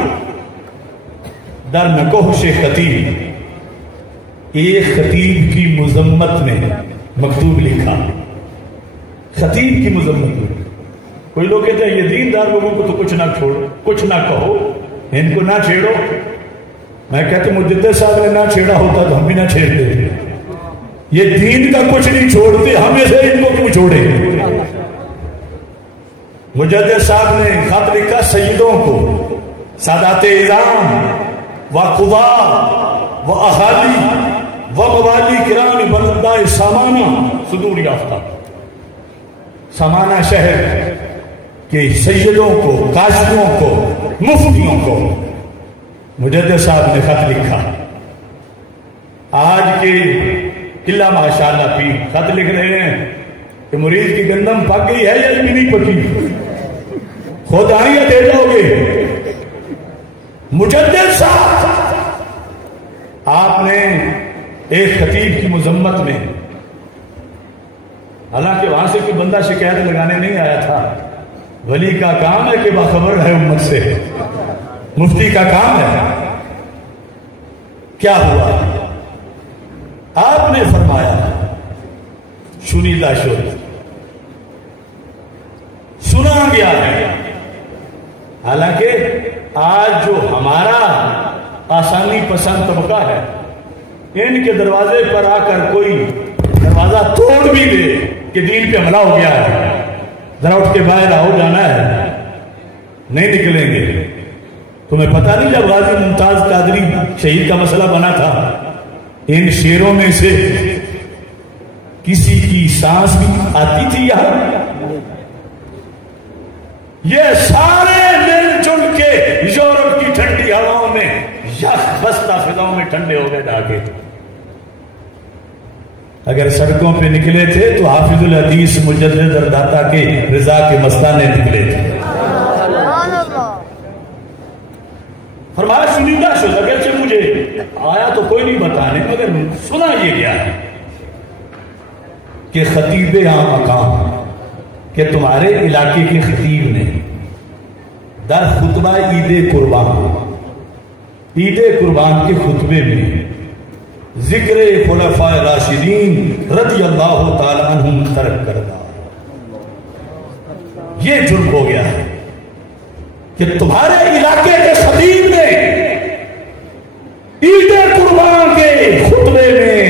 در نکوہ سے خطیب، ایک خطیب کی مذمت میں مکتوب لکھا، خطیب کی مذمت میں۔ کوئی لوگ کہتے ہیں یہ دیندار لوگوں کو تو کچھ نہ چھوڑو، کچھ نہ کہو، ان کو نہ چھیڑو۔ میں کہتا ہوں مجدد صاحب نے نہ چھیڑا ہوتا تو ہم بھی نہ چھیڑتے، یہ دین کا کچھ نہیں چھوڑتے، ہمیں سے ان کو کیوں چھوڑے۔ مجدد صاحب نے خط لکھا سیدوں کو، سادات اعظام و قضاء و اہالی و موالی کرام بلدہ سامانہ صدور یافتہ، سامانہ شہر کے سیدوں کو، قاضیوں کو، مفتیوں کو مجدد صاحب نے خط لکھا۔ آج کے قلعہ ماشاءاللہ پیر خط لکھ رہے ہیں کہ مریض کی گندم پک گئی ہے یا ابھی نہیں پکی، خود آئیے دے جاؤ گے۔ مجدد صاحب آپ نے ایک خطیب کی مذمت میں، حالانکہ وہاں سے کوئی بندہ شکایت لگانے نہیں آیا تھا، ولی کا کام ہے کہ باخبر ہے امت سے، مفتی کا کام ہے۔ کیا ہوا؟ آپ نے فرمایا شنیدہ شد، سنا گیا ہے۔ حالانکہ آج جو ہمارا آسانی پسند طبقہ ہے، ان کے دروازے پر آ کر کوئی دروازہ توڑ بھی دے کہ دین پہ حملہ ہو گیا ہے، ذرا اٹھ کے باہر آؤ، جانا ہے، نہیں نکلیں گے۔ تمہیں پتہ نہیں جب غازی ممتاز قادری شہید کا مسئلہ بنا تھا، ان شیروں میں سے کسی کی سانس بھی آتی تھی یہاں؟ یہ سارے مل جل کے یورپ کی ٹھنڈی ہواؤں میں یخ بستہ فضاؤں میں ٹھنڈے ہو گئے ڈاکے۔ اگر سڑکوں پہ نکلے تھے تو حافظ الحدیث مجدد اور داتا کے رضا کے مستانے نکلے تھے۔ فرمایا سنیدہ شد، اگرچہ مجھے آیا تو کوئی نہیں بتانے، مگر سنا یہ گیا ہے کہ خطیب عام مقام، کہ تمہارے علاقے کے خطیب نے در خطبہ عید قربان کے خطبے میں ذکر خلفاء راشدین رضی اللہ تعالی عنہم ترک کر دیا۔ یہ جرم ہو گیا ہے کہ تمہارے علاقے کے خطیب نے عید قربان کے خطبے میں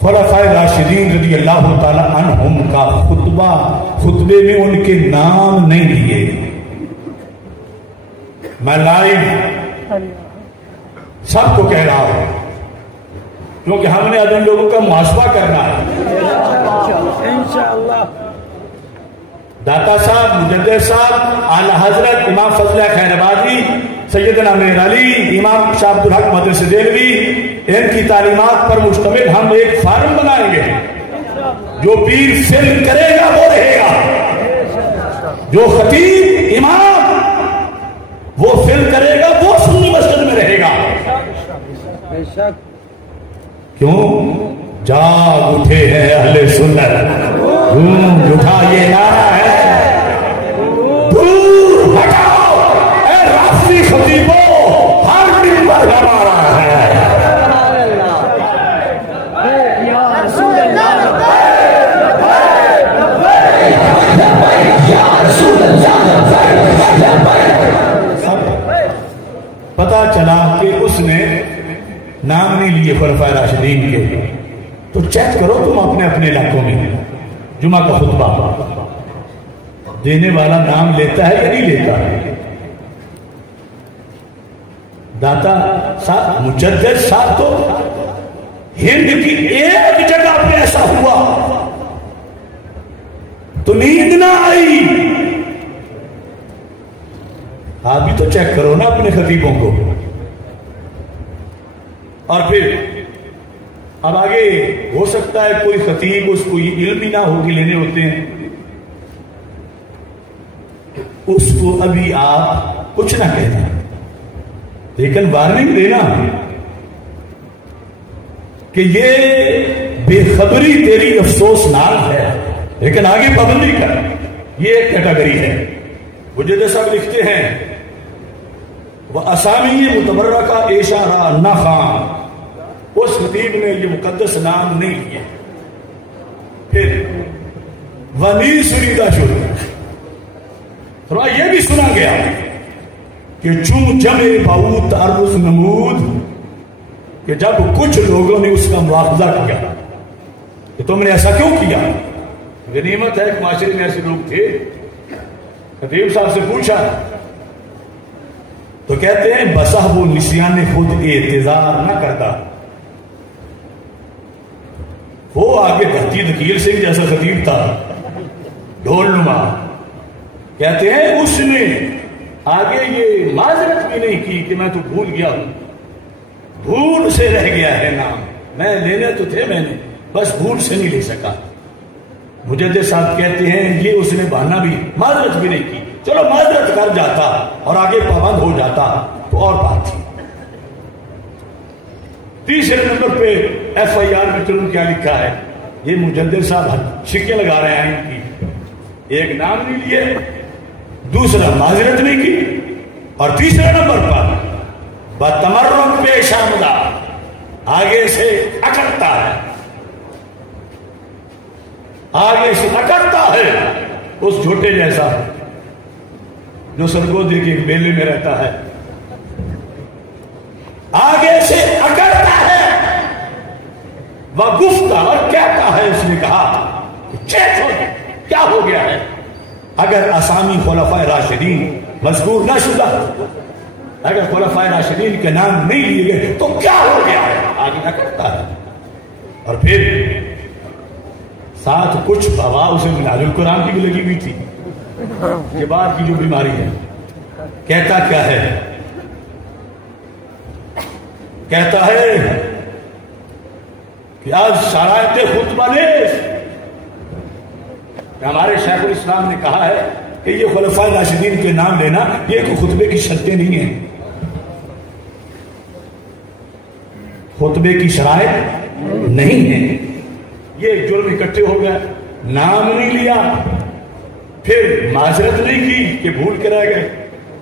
خلفاء راشدین رضی اللہ تعالی عنہم کا خطبے میں ان کے نام نہیں لیے۔ میں لائیو سب کو کہہ رہا ہوں کیونکہ ہم نے اب ان لوگوں کا محاسبہ کرنا ہے۔ انشاءاللہ داتا صاحب، مجدد صاحب، اعلی حضرت امام فضل خیر آبادی، سیدنا میر علی، امام شاہ عبد الحق مدرس دہلوی، ان کی تعلیمات پر مشتمل ہم ایک فارم بنائیں گے۔ جو پیر فل کرے گا وہ رہے گا، جو خطیب امام وہ فل کرے گا وہ سنی مسجد میں رہے گا۔ کیوں؟ جاگ اٹھے ہیں اہل سنت، گونج اٹھا یہ نعرہ ہے، دور ہٹاؤ اے رافضی خطیبوں، ہر منبر ہمارا ہے۔ پتا چلا کہ اس نے نام نہیں لیے خلفاء راشدین کے، تو چیک کرو تم اپنے اپنے علاقوں میں جمعہ کا خطبہ دینے والا نام لیتا ہے یا نہیں لیتا ہے؟ داتا صاحب، مجدد صاحب تو ہند کی ایک جگہ پہ ایسا ہوا تو نیند نہ آئی۔ آپ بھی تو چیک کرو نا اپنے خطیبوں کو۔ اور پھر اب آگے ہو سکتا ہے کوئی خطیب اس کو یہ علم بھی نہ ہو کے لینے ہوتے ہیں، اس کو ابھی آپ کچھ نہ کہنا، لیکن وارننگ دینا کہ یہ بے خبری تیری افسوسناک ہے، لیکن آگے پابندی کر۔ یہ ایک کیٹیگری ہے۔ مجدد صاحب لکھتے ہیں وہ اسامی متبرکہ اشارہ نہ خان، اس خطیب نے یہ مقدس نام نہیں لیا۔ پھر ونی سریدہ شروع اور یہ بھی سنا گیا کہ چون جمع باؤت عرض نمود، کہ جب کچھ لوگوں نے اس کا مواخذہ کیا کہ تم نے ایسا کیوں کیا۔ غنیمت ہے کہ معاشرے میں ایسے لوگ تھے۔ خطیب صاحب سے پوچھا تو کہتے ہیں بصاحب و نسیان خود اعتذار نہ کرتا۔ وہ آگے بھرتی دکیل سنگھ جیسا خطیب تھا، ڈھول نما، کہتے ہیں اس نے آگے یہ معذرت بھی نہیں کی کہ میں تو بھول گیا ہوں، بھول سے رہ گیا ہے نام، میں لینے تو تھے میں نے، بس بھول سے نہیں لے سکا۔ مجدد صاحب کہتے ہیں یہ اس نے بہانہ بھی معذرت بھی نہیں کی، چلو معذرت کر جاتا اور آگے پابند ہو جاتا تو اور بات تھی۔ تیسرے نمبر پہ ایف آئی آر میں تم کیا لکھا ہے؟ یہ مجدد صاحب شکیں لگا رہے ہیں ان کی، ایک نام نہیں لیے، دوسرا معذرت نہیں کی، اور تیسرے نمبر پر بتمرن پیش آمدہ، آگے سے اکڑتا ہے، آگے سے اکڑتا ہے، اس جھوٹے جیسا جو سرگودے کے ایک میلے میں رہتا ہے، آگے سے اکڑتا ہے، وہ گفتہ اور کہتا ہے، اس نے کہا چیت ہو کیا ہو گیا ہے؟ اگر اسامی خلفائے راشدین مذکور نہ شدہ، اگر خلفائے راشدین کے نام نہیں لیے گئے تو کیا ہو گیا ہے؟ آگے نہ کرتا ہے. اور پھر ساتھ کچھ ہوا اسے ملال القرآن کی بھی لگی ہوئی تھی کہ بعد کی جو بیماری ہے. کہتا کیا ہے؟ کہتا ہے کہ آج شرائط خطبہ نیز، ہمارے شیخ الاسلام نے کہا ہے کہ یہ خلفائے راشدین کے نام لینا یہ کوئی خطبے کی شرطیں نہیں ہیں، خطبے کی شرائط نہیں ہے. یہ جرم اکٹھے ہو گئے، نام نہیں لیا، پھر معذرت نہیں کی کہ بھول کے رہ گئے،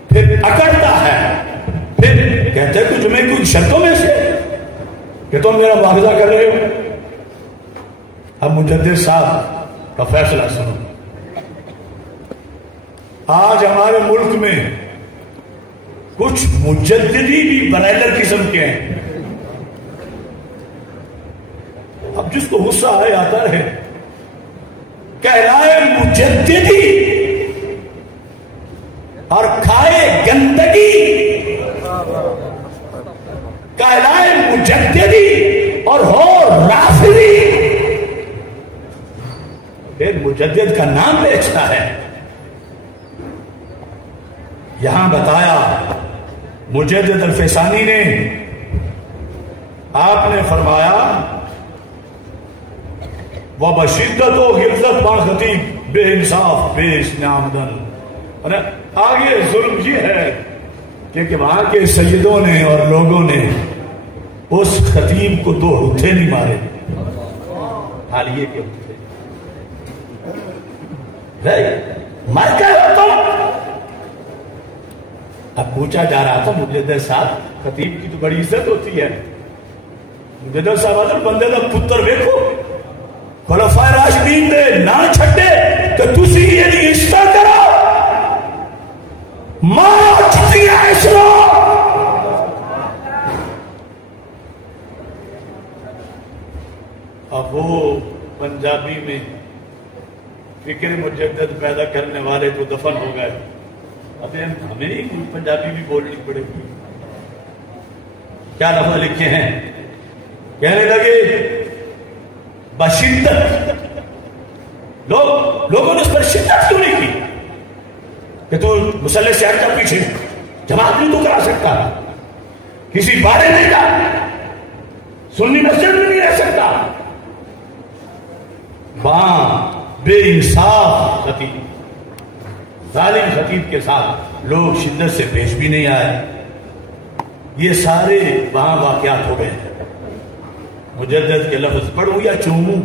پھر اکڑتا ہے، پھر کہتے ہیں کہ تمہیں کچھ شرطوں میں سے کہ تم میرا مواخذہ کر رہے ہو. اب مجدد صاحب کا فیصلہ سنو. آج ہمارے ملک میں کچھ مجددی بھی برائلر قسم کے ہیں. اب جس کو غصہ آئے آتا ہے، کہلائے مجددی اور کھائے گندگی، کہلائے مجددی اور ہو رافضی، پھر مجدد کا نام بیچتا ہے. یہاں بتایا مجدد الفسانی نے، آپ نے فرمایا وَبَشِدَّتُ غِلْظَتْ بَا خطیب بے انصاف بے اسم آمدن. آگے ظلم یہ ہے کہ وہاں کے سیدوں نے اور لوگوں نے اس خطیب کو 2 ہتھے نہیں مارے، حال یہ کہ مر گئے ہو تم. اب پوچھا جا رہا تھا مجدد صاحب خطیب کی تو بڑی عزت ہوتی ہے. مجدد صاحب اگر بندے دا پتر دیکھو خلفائے راشدین دے نہ چھڈے تو تسی یہ عزت کرو، ماں چھٹیاں اسلو. اب وہ پنجابی میں فکر مجدد پیدا کرنے والے تو دفن ہو گئے، اب ہمیں ہی پنجابی بھی بولنی پڑے گی. کیا لفظ لکھے ہیں؟ کہنے لگے بشدت. لوگوں نے اس پر شدت کیوں نہیں کی کہ تو مسلح سے ہٹ کر پیچھے جماعت نہیں تو کرا سکتا، کسی بارے نہیں کا سنی مسجد میں نہیں رہ سکتا. وہاں بے انصاف خطیب، ظالم خطیب کے ساتھ لوگ شدت سے پیش بھی نہیں آئے. یہ سارے وہاں واقعات ہو گئے ہیں. مجدد کے لفظ پڑھوں یا چوموں؟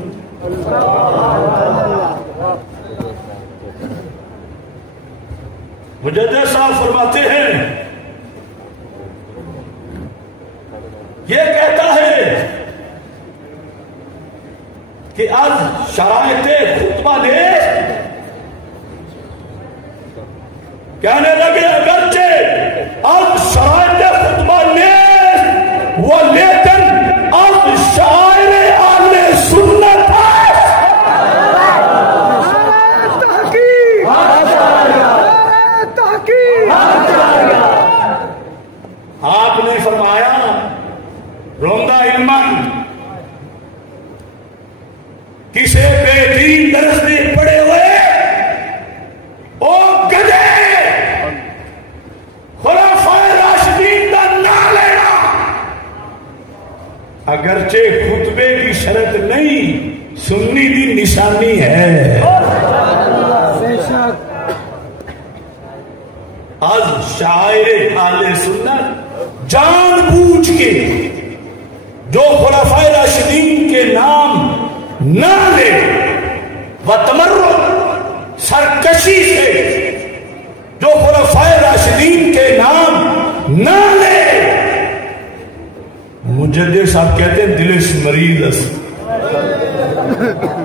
مجدد صاحب فرماتے ہیں، یہ کہتا ہے کہ آج شرائط خطبہ نے کہنے لگے اگرچہ اب شرائط خطبہ نے وہ لیکن اب شاعر اہل سنت ہے. آپ نے فرمایا روندہ علمن کسے بے دین درس میں پڑے ہوئے او گدے خلفائے راشدین کا نام لینا اگرچہ خطبے کی شرط نہیں سنی دی نشانی ہے. آج شاعر اہل سنت جان بوجھ کے جو خلفائے راشدین کے نام نہ لے و تمرد سرکشی سے جو خلفائے راشدین کے نام نہ لے، مجدد صاحب کہتے ہیں دل اس مریض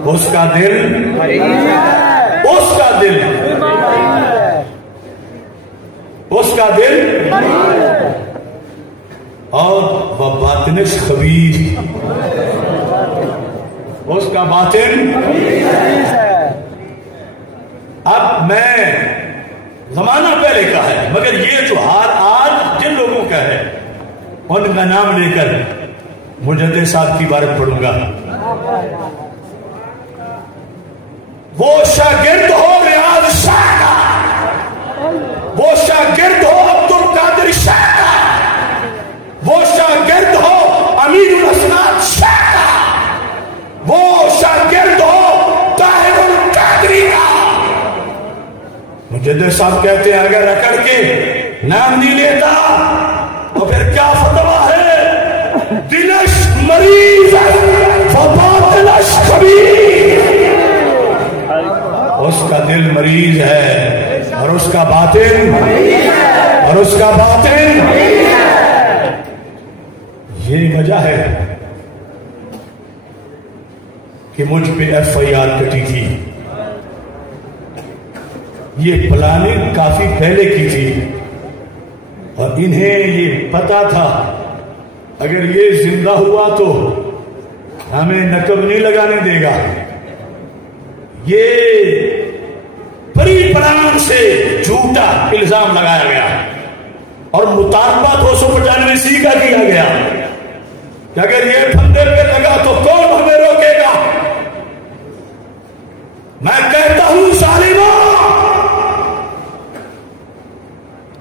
اس کا دل، اس کا دل، اس کا دل اور وہ باطن خبیث، اس کا باطن میں زمانہ پہلے کا ہے، مگر یہ جو حال آج جن لوگوں کا ہے ان کا نام لے کر مجدد صاحب کی عبارت پڑھوں گا. وہ شاگرد ہو ریاض شاہ کا، وہ شاگرد ہو عبد القادر شاہ کا، وہ شاگرد ہو امین الاسناد شاہ کا، وہ شاگرد ہو طاہر القادری کا. مجدد صاحب کہتے ہیں اگر اکڑ کے نام نہیں لیتا تو پھر کیا فتویٰ ہے؟ دلش مریض فباطنش کبیر. اس کا دل مریض ہے اور اس کا باطن یہ وجہ ہے کہ مجھ پہ FIR کٹی تھی. یہ پلاننگ کافی پہلے کی تھی اور انہیں یہ پتا تھا اگر یہ زندہ ہوا تو ہمیں نقب نہیں لگانے دے گا. یہ پری پلان سے جھوٹا الزام لگایا گیا اور مطالبہ 295C کا کیا گیا کہ اگر یہ پھندے پہ لگا تو کون ہمیں روکے گا. میں کہتا ہوں ظالموں،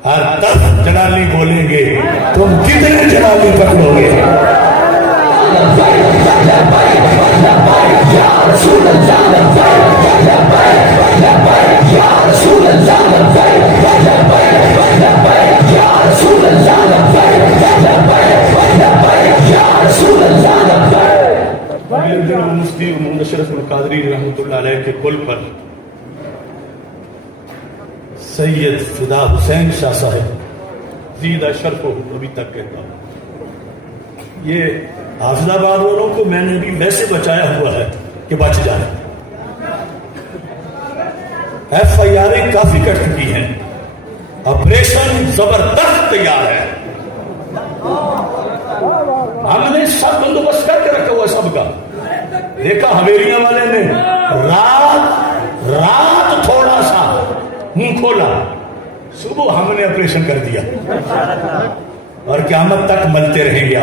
ہر 10 جلالی بولیں گے تم کتنے جلالی پکڑو گے؟ مفتی محمد اشرف القادری رحمۃ اللہ علیہ کے پل پر سید فدا حسین شاہ صاحب زیدہ شرف ابھی تک کہتا ہوں، یہ حافظ آباد والوں کو میں نے بھی ویسے بچایا ہوا ہے کہ بچ جائے. FIR کافی کٹ چکی ہیں، آپریشن زبردست تیار ہے. ہم نے سب بندوبست کر کے رکھا ہوا سب کا. دیکھا حویلیاں والے نے رات تھوڑا سا منہ کھولا، صبح ہم نے آپریشن کر دیا اور قیامت تک ملتے رہیں گے.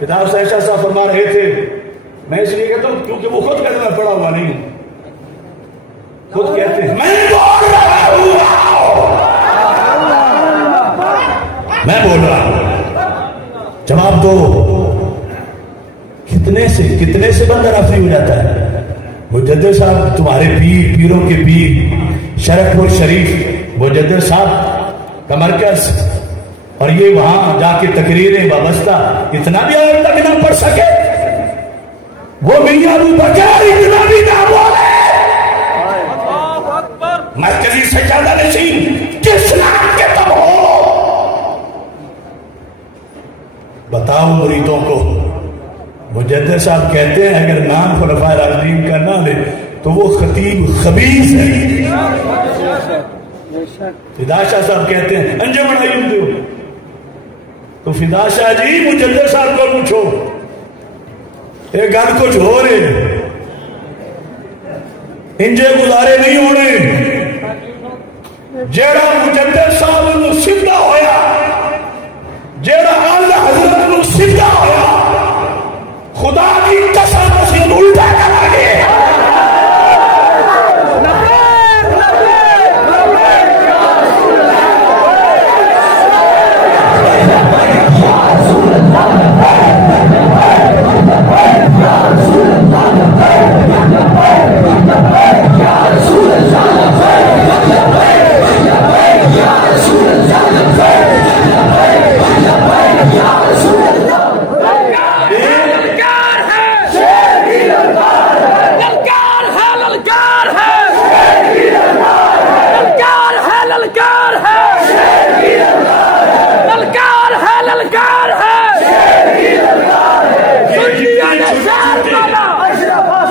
فدا حسین شاہ صاحب فرما رہے تھے، میں اس لیے کہتا ہوں کیونکہ وہ خود کہتے میں پڑا ہوا نہیں ہوں، خود کہتے ہیں میں بول رہا ہوں. جواب دو، کتنے سے بندہ رافضی ہو جاتا ہے؟ مجدد صاحب تمہارے پیروں کے پیر شرف پور شریف مجدد صاحب کا مرکز، اور یہ وہاں جا کے تقریریں وابستہ اتنا بھی اور تک نہ پڑھ سکے. وہ میاں ابو بکر اتنا بھی نہ بولے. مرکزی سجادہ نشین کس نام کے تم ہو؟ بتاؤ مریدوں کو. مجدد صاحب کہتے ہیں اگر نام خلفائے راشدین کا نہ لے تو وہ خطیب خبیث ہے. فدا شاہ صاحب کہتے ہیں انجم بڑھائی دو تو فدا شاہ جی مجدد صاحب کو پوچھو یہ گل کچھ ہو رہے انجے گزارے نہیں ہونے. جیڑا مجدد صاحب نو سیدھا ہویا، جیڑا اعلی حضرت نو سیدھا ہویا، خدا کی قسم اسی الٹا کرا گے.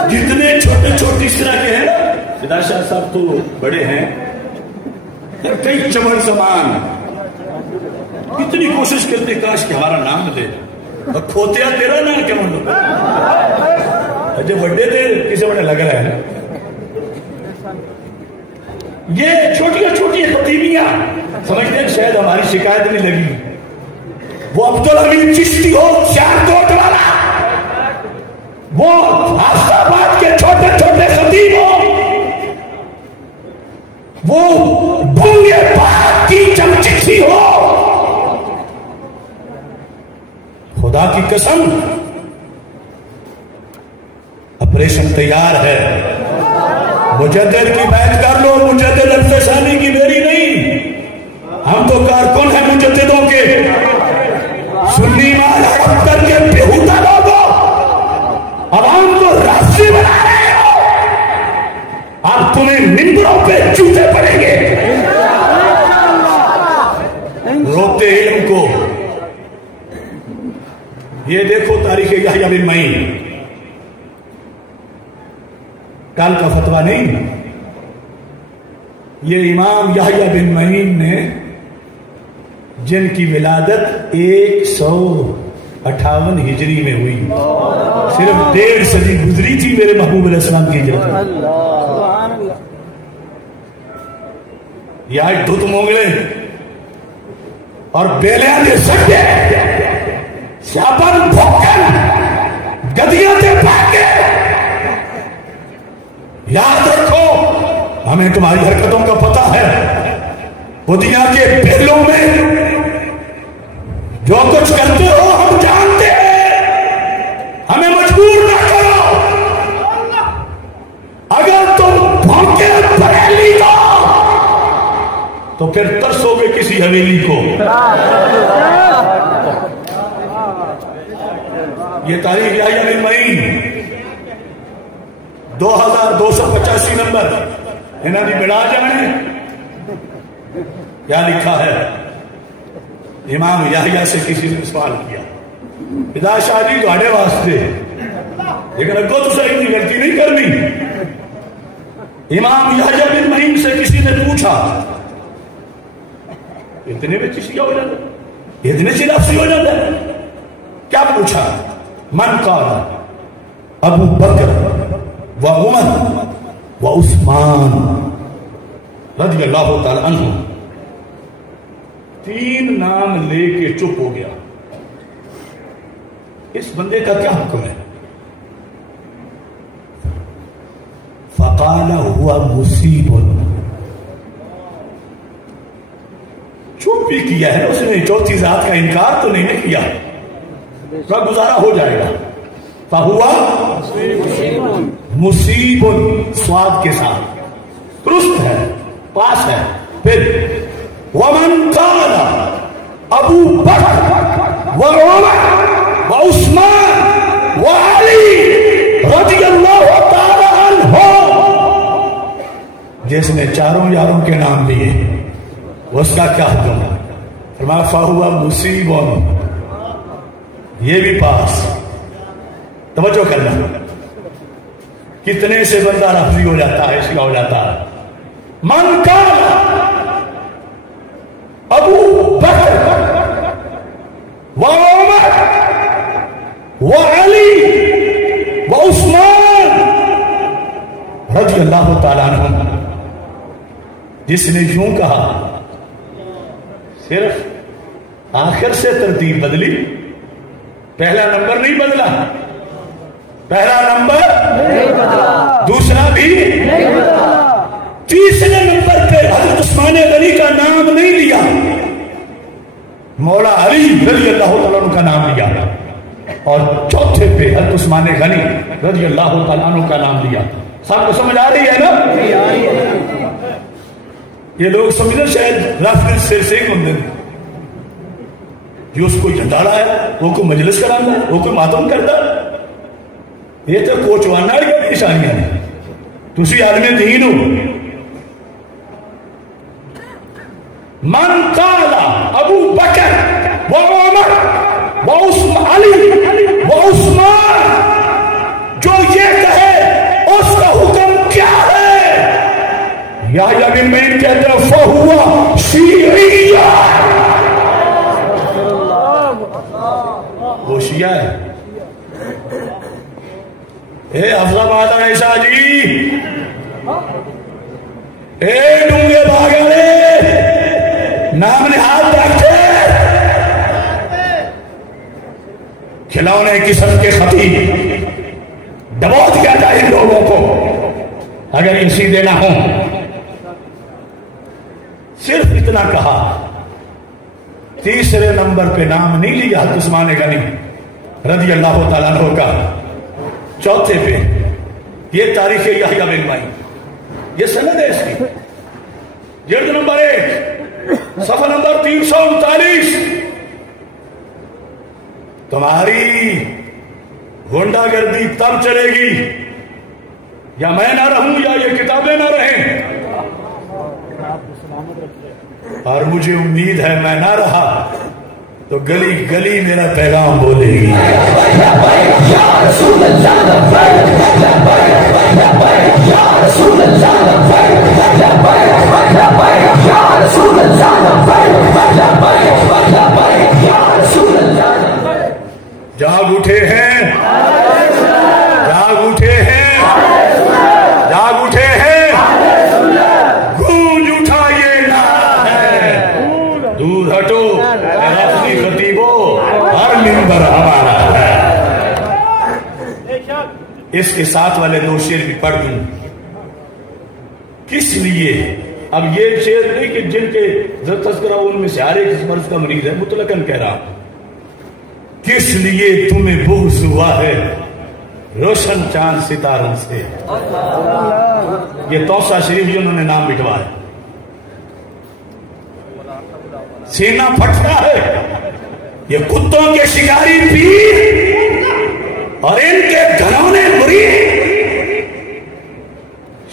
جتنے چھوٹے چھوٹے اس طرح کے ہیں، فدا شاہ صاحب تو بڑے ہیں، کئی چمن زمان اتنی کوشش کرتے کاش کہ ہمارا نام لے اور کھوتیا تیرا نام کیا مانو اجے بڑے تھے کسی بڑے لگ رہا ہے. یہ چھوٹی چھوٹی خطیبیاں سمجھتے ہیں شاید ہماری شکایت نہیں لگی. وہ عبدالحمید چشتی ہو شہر کوٹ والا, وہ حافظ آباد کے چھوٹے چھوٹے خطیب ہو, وہ بھونگے پاک کی چمچٹھی ہو, خدا کی قسم آپریشن تیار ہے. مجدد کی بیعت کر لو, مجدد الفسانی کی میری نہیں. ہم تو کارکن ہیں مجددوں کے. سنی مال ہڑپ کر کے بےہودہ لوگوں عوام کو راستے بنا رہے ہو. اب تمہیں منبروں پہ چوتے پڑیں گے. روکتے علم کو. یہ دیکھو تاریخ یحییٰ بن معین, کل کا فتویٰ نہیں, یہ امام یحییٰ بن معین نے جن کی ولادت 158 ہجری میں ہوئی, صرف 1.5 صدی گزری تھی میرے محبوب علیہ السلام کی ہجرت. یہ آج دھت مونگلے اور بیلیاں دے سکتے سیابن بھوکن گدیاں دے پاکے. یاد رکھو ہمیں تمہاری حرکتوں کا پتہ ہے. بدیاں کے پھیلوں میں جو کچھ کرتے ہو ہم جانتے ہیں. ہمیں مجبور نہ کرو. اگر تم بھونکے بریلی دو تو پھر ترسو گے کسی حویلی کو. یہ تاریخ یحییٰ بن معین 2285 نمبر انہوں نے ملا جانے. کیا لکھا ہے؟ امام یحییٰ سے کسی نے سوال کیا, پدا شاہ جی تھوڑے واسطے, لیکن اگو تو صحیح کی غلطی نہیں کرنی. امام یحییٰ بن معین سے کسی نے پوچھا, اتنے میں چشیہ ہو جاتا ہے, اتنے چلافسی ہو جاتا ہے. کیا پوچھا؟ من قال ابو بکر و عمر و عثمان رضی اللہ تعالی عنہ. 3 نام لے کے چپ ہو گیا. اس بندے کا کیا حکم ہے؟ فقال ہوا مصیب. چپ بھی کیا ہے اس نے, چوتھی ذات کا انکار تو نہیں کیا. گزارا ہو جائے گا. فہوا مصیب سواد کے ساتھ درست ہے, پاس ہے. پھر ومن قال ابو بکر و عمر و عثمان و علی رضی اللہ تعالی عنہ, جس نے چاروں یاروں کے نام لیے اس کا کیا حکم ہے؟ فرمایا فہوا مصیب. یہ بھی پاس. توجہ کرنا, کتنے سے بندہ رفضی ہو جاتا ہے, اس کا ہو جاتا ہے. من قال ابو بکر و عمر و علی و عثمان رضی اللہ تعالیٰ عنہ, جس نے یوں کہا, صرف آخر سے ترتیب بدلی, پہلا نمبر نہیں بدلا. پہلا نمبر نہیں بدلا, دوسرا بھی نہیں بدلا, تیسرے نمبر پہ حضرت عثمان غنی کا نام نہیں لیا, مولا علی رضی اللہ تعالیٰ عنہ کا نام لیا, اور چوتھے پہ حضرت عثمان غنی رضی اللہ تعالیٰ عنہ کا نام لیا. سب کو سمجھ آ رہی ہے نا؟ یہ لوگ سمجھتے شاید رافض سے بندے جو اس کو جھنڈاڑا ہے, وہ کوئی مجلس کرانا ہے, وہ کوئی ماتم کرتا ہے. یہ تو کوچوانا ہے نشانیاں نے. تسی عالم دین ہو. من قال ابو بکر و عمر و علی و عثمان, جو یہ کہے اس کا حکم کیا ہے؟ یحییٰ بن معین کہتے ہیں فہوا شیعیہ, وہ شیعہ ہے. اے حفظ آباد عیسیٰ جی, اے نام نہاد رکھتے کھلونے قسم کے خطیب ڈبوت کہتا ہے ان لوگوں کو اگر اسی دینا ہو. صرف اتنا کہا. تیسرے نمبر پہ نام نہیں لیا عثمان غنی رضی اللہ تعالیٰ عنہ کا. چوتھے پہ یہ تاریخ یحییٰ بن معین، یہ سند ہے اس کی، جلد نمبر 1 صفحہ نمبر 339. تمہاری غنڈہ گردی تب چلے گی یا میں نہ رہوں یا یہ کتابیں نہ رہیں. اور مجھے امید ہے میں نہ رہا تو گلی گلی میرا پیغام بولے گی. جاگ اٹھے ہیں، جاگ اٹھے ہیں، جاگ اٹھے ہیں. گونج اٹھا یہ نعرہ ہے، دور ہٹو اپنی خطیبو، ہر منبر ہمارا ہے. اس کے ساتھ والے 2 شعر بھی پڑھ دوں. کس لیے؟ اب یہ شعر نہیں کہ جن کے تذکرہ ان میں سے ہر ایک اس مرض کا مریض ہے، مطلقاً کہہ رہا. کس لیے تمہیں بغض ہوا ہے روشن چاند ستاروں سے. یہ توسا شریف جنہوں نے نام مٹوا ہے. سینہ پھٹتا ہے یہ کتوں کے شکاری پیر اور ان کے گھنونے مرید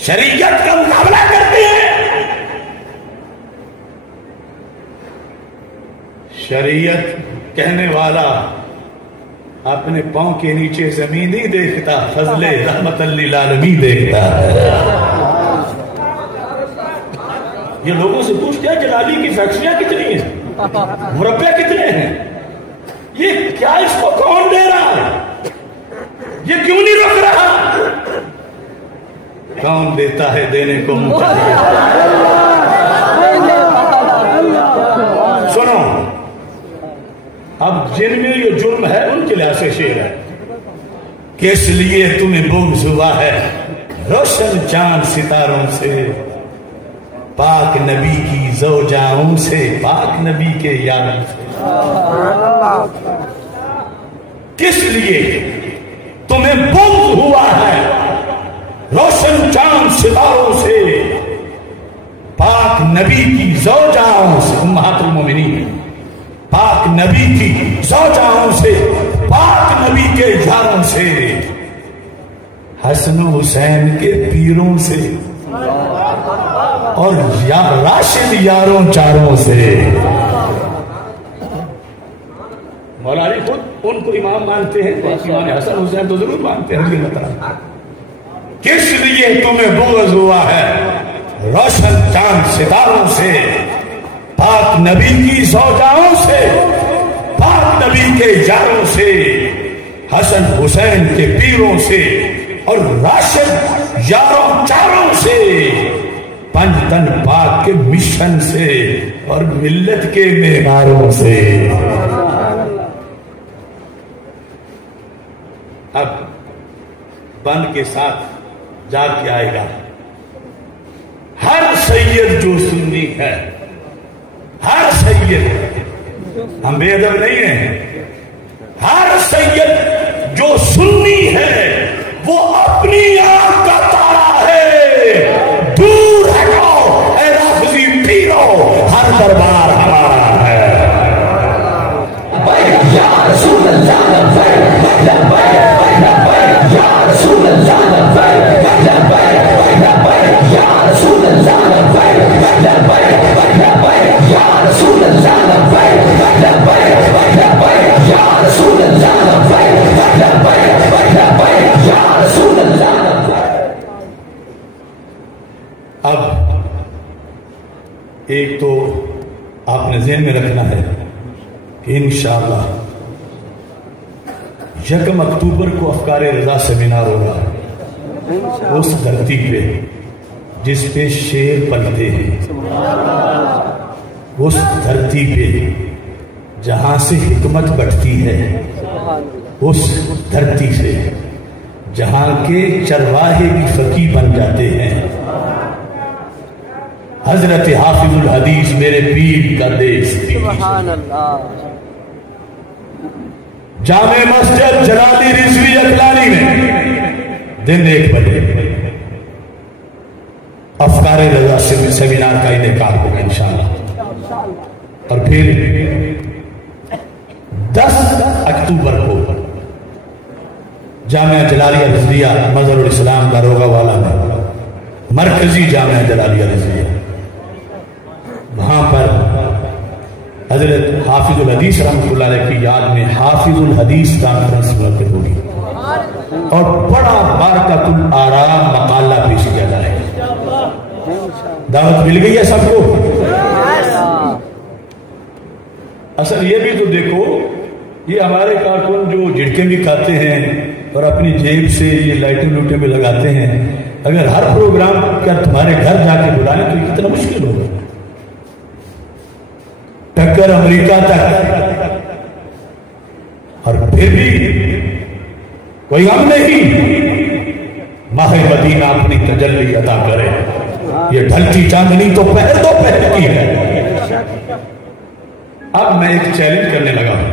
شریعت کا مقابلہ کرتے ہیں. شریعت کہنے والا اپنے پاؤں کے نیچے زمین نہیں دیکھتا، فضل رحمت للعالمین دیکھتا ہے. یہ لوگوں سے پوچھتے ہیں جلالی کی فیکٹریاں کتنی ہیں، مربع کتنے ہیں، یہ کیا اس کو کون دے رہا ہے، یہ کیوں نہیں رک رہا، کون دیتا ہے دینے کو متحد. سنو اب جن میں یہ جرم ہے ان کے لحاظ سے شعر ہے. کس لیے تمہیں بغض ہوا ہے روشن چاند ستاروں سے، پاک نبی کی زوجاؤں سے، پاک نبی کے یاروں سے. کس لیے تمہیں بغض ہوا ہے روشن چاند ستاروں سے، پاک نبی کی زوجاؤں سے، امہات المومنین، پاک نبی کی زوجاؤں سے، پاک نبی کے یاروں سے، حسن و حسین کے پیروں سے اور راشد یاروں چاروں سے. مولا علی خود ان کو امام مانتے ہیں، امام حسن حسین تو ضرور مانتے ہیں. کس لیے تمہیں بغض ہوا ہے روشن چاند ستاروں سے، پاک نبی کی زوجاؤں سے، پاک نبی کے یاروں سے، حسن حسین کے پیروں سے اور راشد یاروں چاروں سے، پنج تن پاک کے مشن سے اور ملت کے معماروں سے. اب بند کے ساتھ جا کے آئے گا ہر سید جو سنی ہے، ہر سید، ہم بے ادب نہیں ہیں، ہر سید جو سنی ہے وہ اپنی آنکھ کا تارا ہے. دور ہٹو اے رافضی پیرو، ہر دربار ہمارا ہے. یا رسول اللہ لبیک لبیک، یا رسول اللہ لبیک لبیک، یا رسول اللہ لبیک لبیک لبیک، یا رسول اللہ لبیک لبیک لبیک، یا رسول اللہ لبیک لبیک لبیک، یا رسول اللہ لبیک. اب ایک تو آپ نے ذہن میں رکھنا ہے کہ انشاءاللہ 1 اکتوبر کو افکار رضا سیمینار ہوگا اس دھرتی پہ جس پہ شیر پلتے ہیں. اس دھرتی پہ جہاں سے حکمت بٹتی ہے، اس دھرتی سے جہاں کے چرواہے بھی فقیہ بن جاتے ہیں، حضرت حافظ الحدیث میرے پیر کا دیش سبحان اللہ۔ جامع مسجد جلالی رضوی اکلانی میں دن 1 بجے افکار رضا سیمینار کا انعقاد ہوگا انشاءاللہ، اور پھر 10 اکتوبر کو جامعہ جلالیہ رضویہ مظہر الاسلام داروغہ والا میں مرکزی جامعہ جلالیہ رضویہ، وہاں پر حضرت حافظ الحدیث رحمۃ اللہ علیہ کی یاد میں حافظ الحدیث کانفرنس منعقد ہوگی، اور بڑا بارکۃ الآراء مقالہ پیش کیا جائے گا۔ دعوت مل گئی ہے سب کو؟ اصل یہ بھی تو دیکھو، یہ ہمارے کارکن جو جھٹکے بھی کھاتے ہیں اور اپنی جیب سے یہ لائٹیں لوٹیں بھی لگاتے ہیں، اگر ہر پروگرام کا تمہارے گھر جا کے بلائیں تو یہ کتنا مشکل ہوگا۔ ٹکر امریکہ تک، اور پھر بھی کوئی غم نہیں، ماہ مدینہ اپنی تجلی عطا کرے، یہ ڈھلتی چاندنی تو پہر دو پہر کی ہے۔ اب میں ایک چیلنج کرنے لگا ہوں،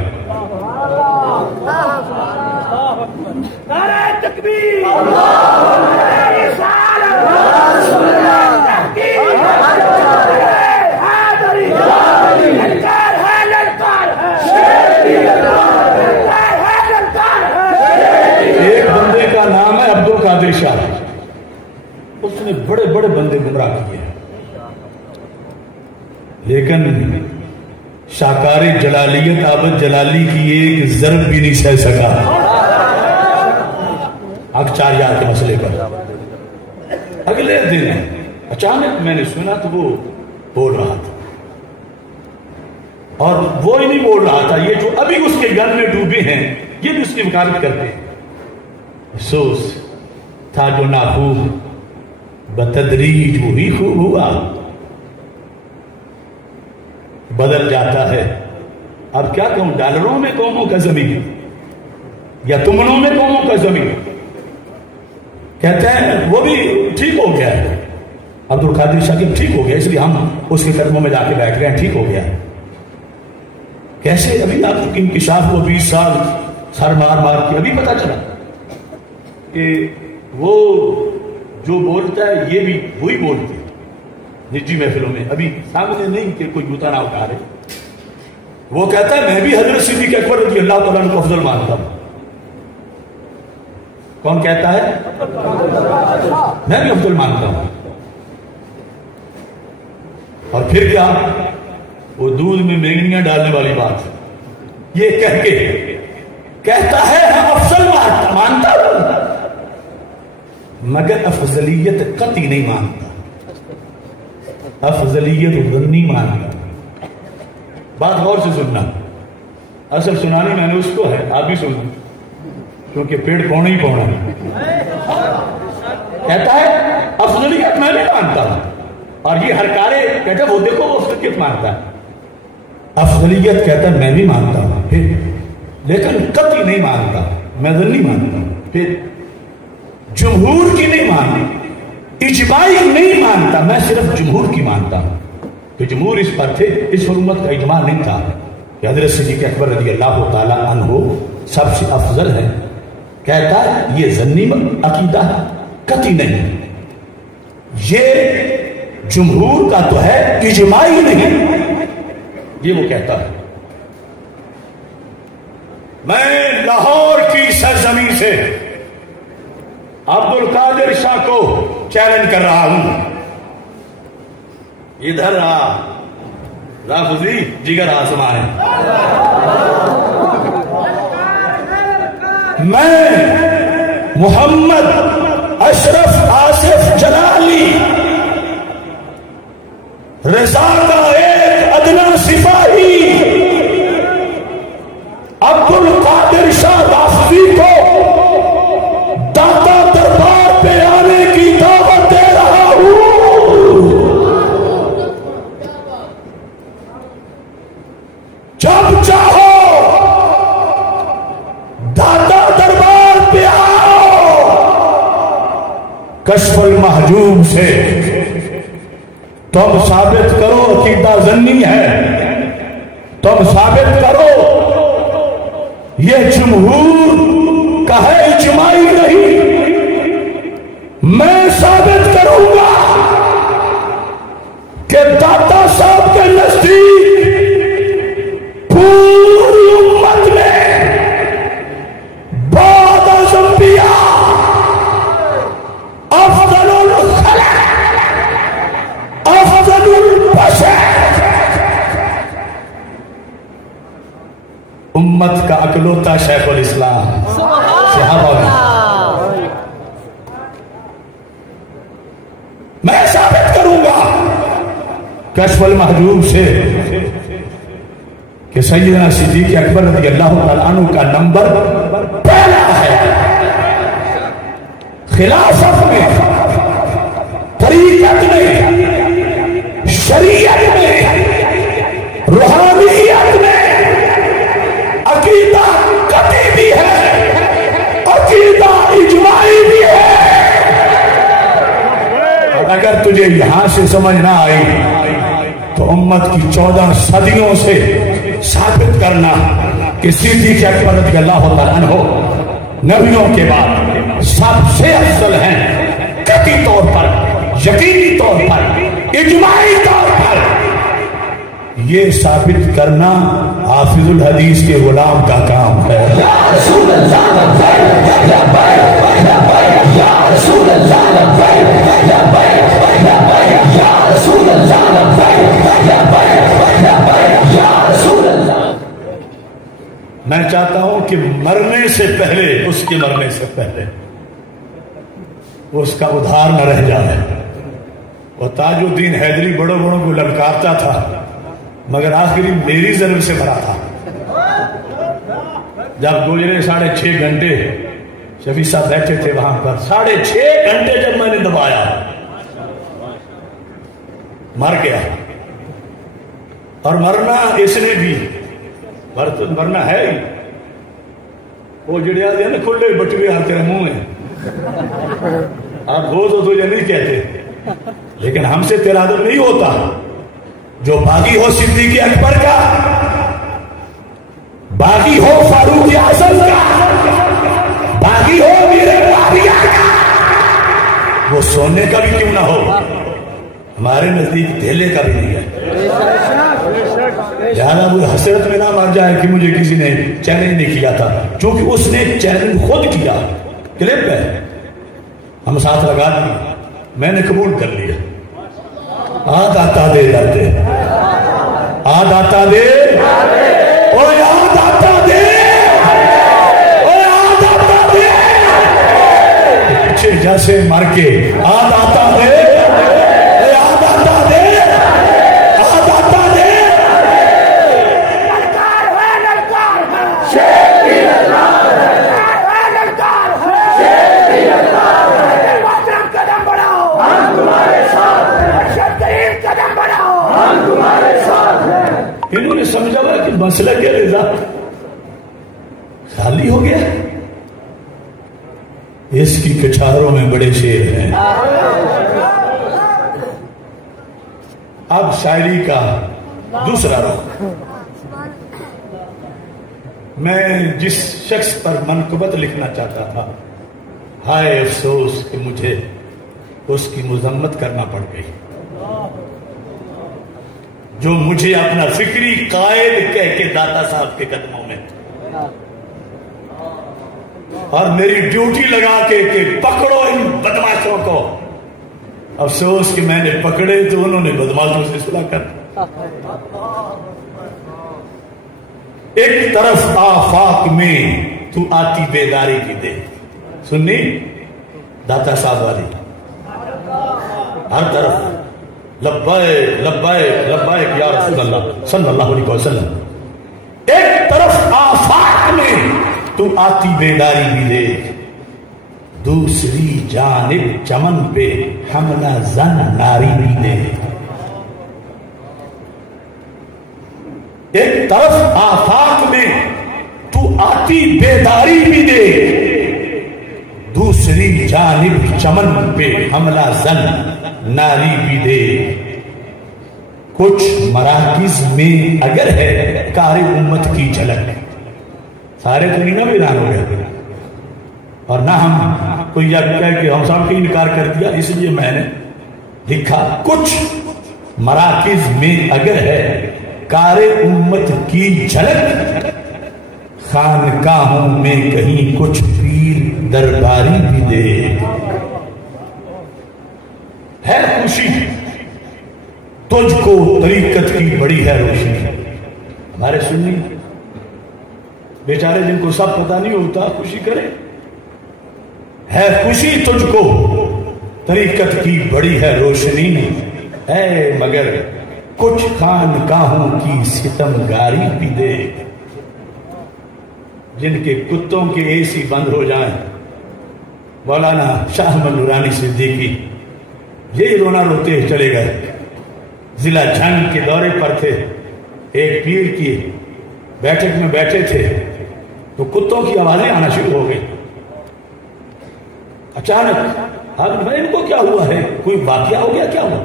نعرہ تکبیر، ایک بندے کا نام ہے عبد القادر شاہ، اس نے بڑے بڑے بندے گمراہ کیے، لیکن شاکار جلالیت عابد جلالی کی ایک ضرب بھی نہیں سہ سکا اقچاریات کے مسئلے پر۔ اگلے دن اچانک میں نے سنا تو وہ بول رہا تھا، اور وہ ہی نہیں بول رہا تھا، یہ جو ابھی اس کے گن میں ڈوبے ہیں یہ بھی اس کی وکالت کرتے ہیں۔ افسوس تھا جو ناخوب بتدریج وہی خوب ہوا، بدل جاتا ہے۔ اب کیا کہوں، ڈالروں میں قوموں کا زمین یا تمنوں میں قوموں کا زمین؟ کہتے ہیں وہ بھی ٹھیک ہو گیا ہے، عبد القادر شاہ ٹھیک ہو گیا، اس لیے ہم اس کے قدموں میں جا کے بیٹھ گئے ہیں، ٹھیک ہو گیا۔ کیسے؟ ابھی آپ انکشاف کو 20 سال سر مار مار کے ابھی پتا چلا کہ وہ جو بولتا ہے یہ بھی وہی بولتے ہیں نجی محفلوں میں، ابھی سامنے نہیں کہ کوئی جوتا نہ اٹھا رہے۔ وہ کہتا ہے میں بھی حضرت صدیق اکبر رضی اللہ تعالیٰ عنہ کو افضل مانتا ہوں۔ کون کہتا ہے؟ میں بھی افضل مانتا ہوں۔ اور پھر کیا؟ وہ دودھ میں مینگنیاں ڈالنے والی بات یہ کہہ کے کہتا ہے ہم افضل مانتا ہوں، مگر افضلیت قطعی نہیں مانتا، افضلیت ظنی مانتا۔ بات غور سے سننا، اصل سنانی میں نے اس کو ہے، آپ بھی سننا، کیونکہ پیڑ پونا ہی پونا ہے۔ کہتا ہے افضلیت میں نہیں مانتا، اور یہ ہر کارے کہتا ہے وہ دیکھو وہ افضلیت مانتا ہے۔ افضلیت کہتا ہے میں بھی مانتا ہوں، پھر لیکن قطعی نہیں مانتا، میں ظنی مانتا ہوں۔ پھر جمہور کی نہیں مانتا، اجماعی نہیں مانتا، میں صرف جمہور کی مانتا ہوں۔ تو جمہور اس پر تھے، اس پر امت کا اجماع نہیں تھا کہ حضرت صدیق اکبر رضی اللہ تعالی عنہ سب سے افضل ہے۔ کہتا ہے یہ ظنی عقیدہ ہے، قطعی نہیں، یہ جمہور کا تو ہے، اجماعی نہیں، یہ وہ کہتا ہے۔ میں لاہور کی سرزمین سے عبد القادر شاہ کو چیلنج کر رہا ہوں، ادھر رافضی جگر آسمان ہے، میں محمد اشرف آصف جلالی رضا کا ایک ادنا سپاہی عبد القادر شاہ رافضی کو داتا دربار پہ آنے کی دعوت دے رہا ہوں۔ محجوب سے تم ثابت کرو عقیدہ زنی ہے، تم ثابت کرو یہ جمہور کا ہے اجماعی نہیں، میں ثابت کروں گا کہ داتا صاحب کے نزدیک پوری امت میں بعد از انبیاء افضل الخلق افضل البشر امت کا اکلوتا شیخ الاسلام صحابہ میں، میں ثابت کروں گا کشف المحجوب سے کہ سیدنا صدیق اکبر رضی اللہ تعالیٰ عنہ کا نمبر پہلا ہے خلافت میں، طریقت میں، شریعت میں، روحانیت میں، عقیدہ قطعی بھی ہے، عقیدہ اجماعی بھی ہے۔ اگر تجھے یہاں سے سمجھ نہ آئی تو امت کی 14 صدیوں سے ثابت کرنا کہ صدیق اکبر رضی اللہ تعالیٰ عنہ نبیوں کے بعد سب سے افضل ہیں، قطعی طور پر، یقینی طور پر، اجماعی طور پر۔ یہ ثابت کرنا حافظ الحدیث کے غلام کا کام ہے۔ یا رسول اللہ لبیک لبیک یا رسول اللہ لبیک لبیک یا رسول اللہ لبیک لبیک یا رسول اللہ۔ میں چاہتا ہوں کہ مرنے سے پہلے، اس کے مرنے سے پہلے اس کا ادھار نہ رہ جائے۔ اور تاج الدین حیدری بڑوں بڑوں کو للکارتا تھا مگر آخری میری ضرب سے بھرا تھا۔ جب گزرے 6.5 گھنٹے شفیع صاحب بیٹھے تھے وہاں پر، 6.5 گھنٹے جب میں نے دبایا مر گیا۔ اور مرنا اس نے بھی مرنا ہے ہی، وہ جڑے آتے ہیں نا کھلے بٹوے آتے ہیں منہ میں، آپ وہ تو تجھے نہیں کہتے، لیکن ہم سے تیرا ادب نہیں ہوتا۔ جو باغی ہو صدیق اکبر کا، باغی ہو فاروق اعظم کا، باغی ہو میر معاویہ کا، وہ سونے کا بھی کیوں نہ ہو، ہمارے نزدیک دھیلے کا بھی نہیں ہے۔ لہذا وہ حسرت میں نہ مر جائے کہ مجھے کسی نے چیلنج نہیں کیا تھا، چونکہ اس نے چیلنج خود کیا۔ کلپ ہے، ہم ساتھ لگا دیے، میں نے قبول کر لیا۔ آد آتا دے جاتے، آد آتا دے، اوے آد آتا دے، اوے آد آتا دے، پیچھے جیسے مر کے آد آتا دے، اوے آد آتا دے، آد آتا دے۔ للکار ہے، للکار ہے، شیخ کی للکار ہے، للکار ہے، شیخ کی للکار ہے۔ محترم قدم بڑھاؤ، ہم تمہارے ساتھ ہیں، قدم بڑھاؤ، ہم تمہارے ساتھ ہیں۔ انہوں نے سمجھا ہوا کہ مسئلہ کے رضا خالی ہو گیا۔ اس کی کچھاروں میں بڑے شعر ہیں۔ اب شاعری کا دوسرا رخ، میں جس شخص پر منقبت لکھنا چاہتا تھا، ہائے افسوس کہ مجھے اس کی مذمت کرنا پڑ گئی، جو مجھے اپنا فکری قائد کہہ کے داتا صاحب کے قدموں میں، اور میری ڈیوٹی لگا کے کہ پکڑو ان بدماشوں کو۔ افسوس کہ میں نے پکڑے تو انہوں نے بدماشوں سے صلح کر۔ ایک طرف آفاق میں تو آتی بیداری کی دے، سننی داتا صاحب والی، ہر طرف لبیک لبیک لبیک یا رسول اللہ صلی اللہ علیہ وسلم۔ ایک طرف آفاق میں تو آتی بیداری بھی دیکھ، دوسری جانب چمن پہ حملہ زن ناری بھی دیکھ۔ ایک طرف آفاق میں تو آتی بیداری بھی دیکھ، دوسری دوسری جانب چمن پہ حملہ زن ناری بھی دے. کچھ مراکز میں اگر ہے کار امت کی جھلک. سارے تو نہیں نا ویران ہو گئے اور نہ ہم کوئی یہ کہہ کہ ہم سب کا انکار کر دیا. اس لیے میں نے لکھا کچھ مراکز میں اگر ہے کار امت کی جھلک. خانقاہوں میں کہیں کچھ پیر درباری بھی دے. ہے خوشی تجھ کو طریقت کی بڑی ہے روشنی. ہمارے سنی بیچارے جن کو سب پتہ نہیں ہوتا خوشی کرے. ہے خوشی تجھ کو طریقت کی بڑی ہے روشنی ہے مگر کچھ خانقاہوں کی ستمگاری بھی دے. جن کے کتوں کے اے سی بند ہو جائیں. مولانا شاہ احمد نورانی صدیقی یہی رونا روتے چلے گئے. ضلع جھنگ کے دورے پر تھے. ایک پیر کی بیٹھک میں بیٹھے تھے تو کتوں کی آوازیں آنا شروع ہو گئی. اچانک اب میں ان کو کیا ہوا ہے, کوئی واقعہ ہو گیا, کیا ہوا؟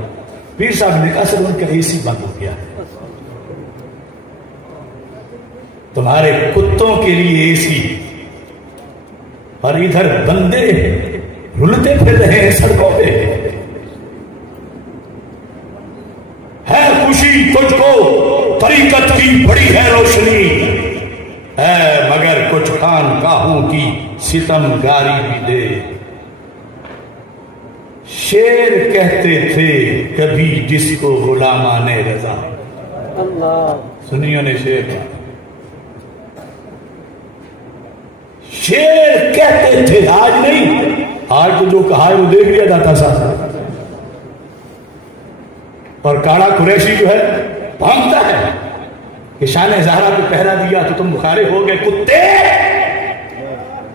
پیر صاحب نے کہا سر ان کا اے سی بند ہو گیا. تمہارے کتوں کے لیے اے سی اور ادھر بندے رلتے پھر رہے ہیں سڑکوں پہ. ہے خوشی تجھ کو طریقت کی بڑی ہے روشنی ہے مگر کچھ خانقاہوں کی ستمگاری بھی دے. شیر کہتے تھے کبھی جس کو غلامان رضا. سنیوں نے شیر کہتے تھے, آج نہیں. آج تو جو کہا ہے وہ دیکھ لیا جاتا سا. اور کاڑا قریشی جو ہے بھانگتا ہے کہ شان زہرا کو پہرا دیا تو تم بخارے ہو گئے کتے.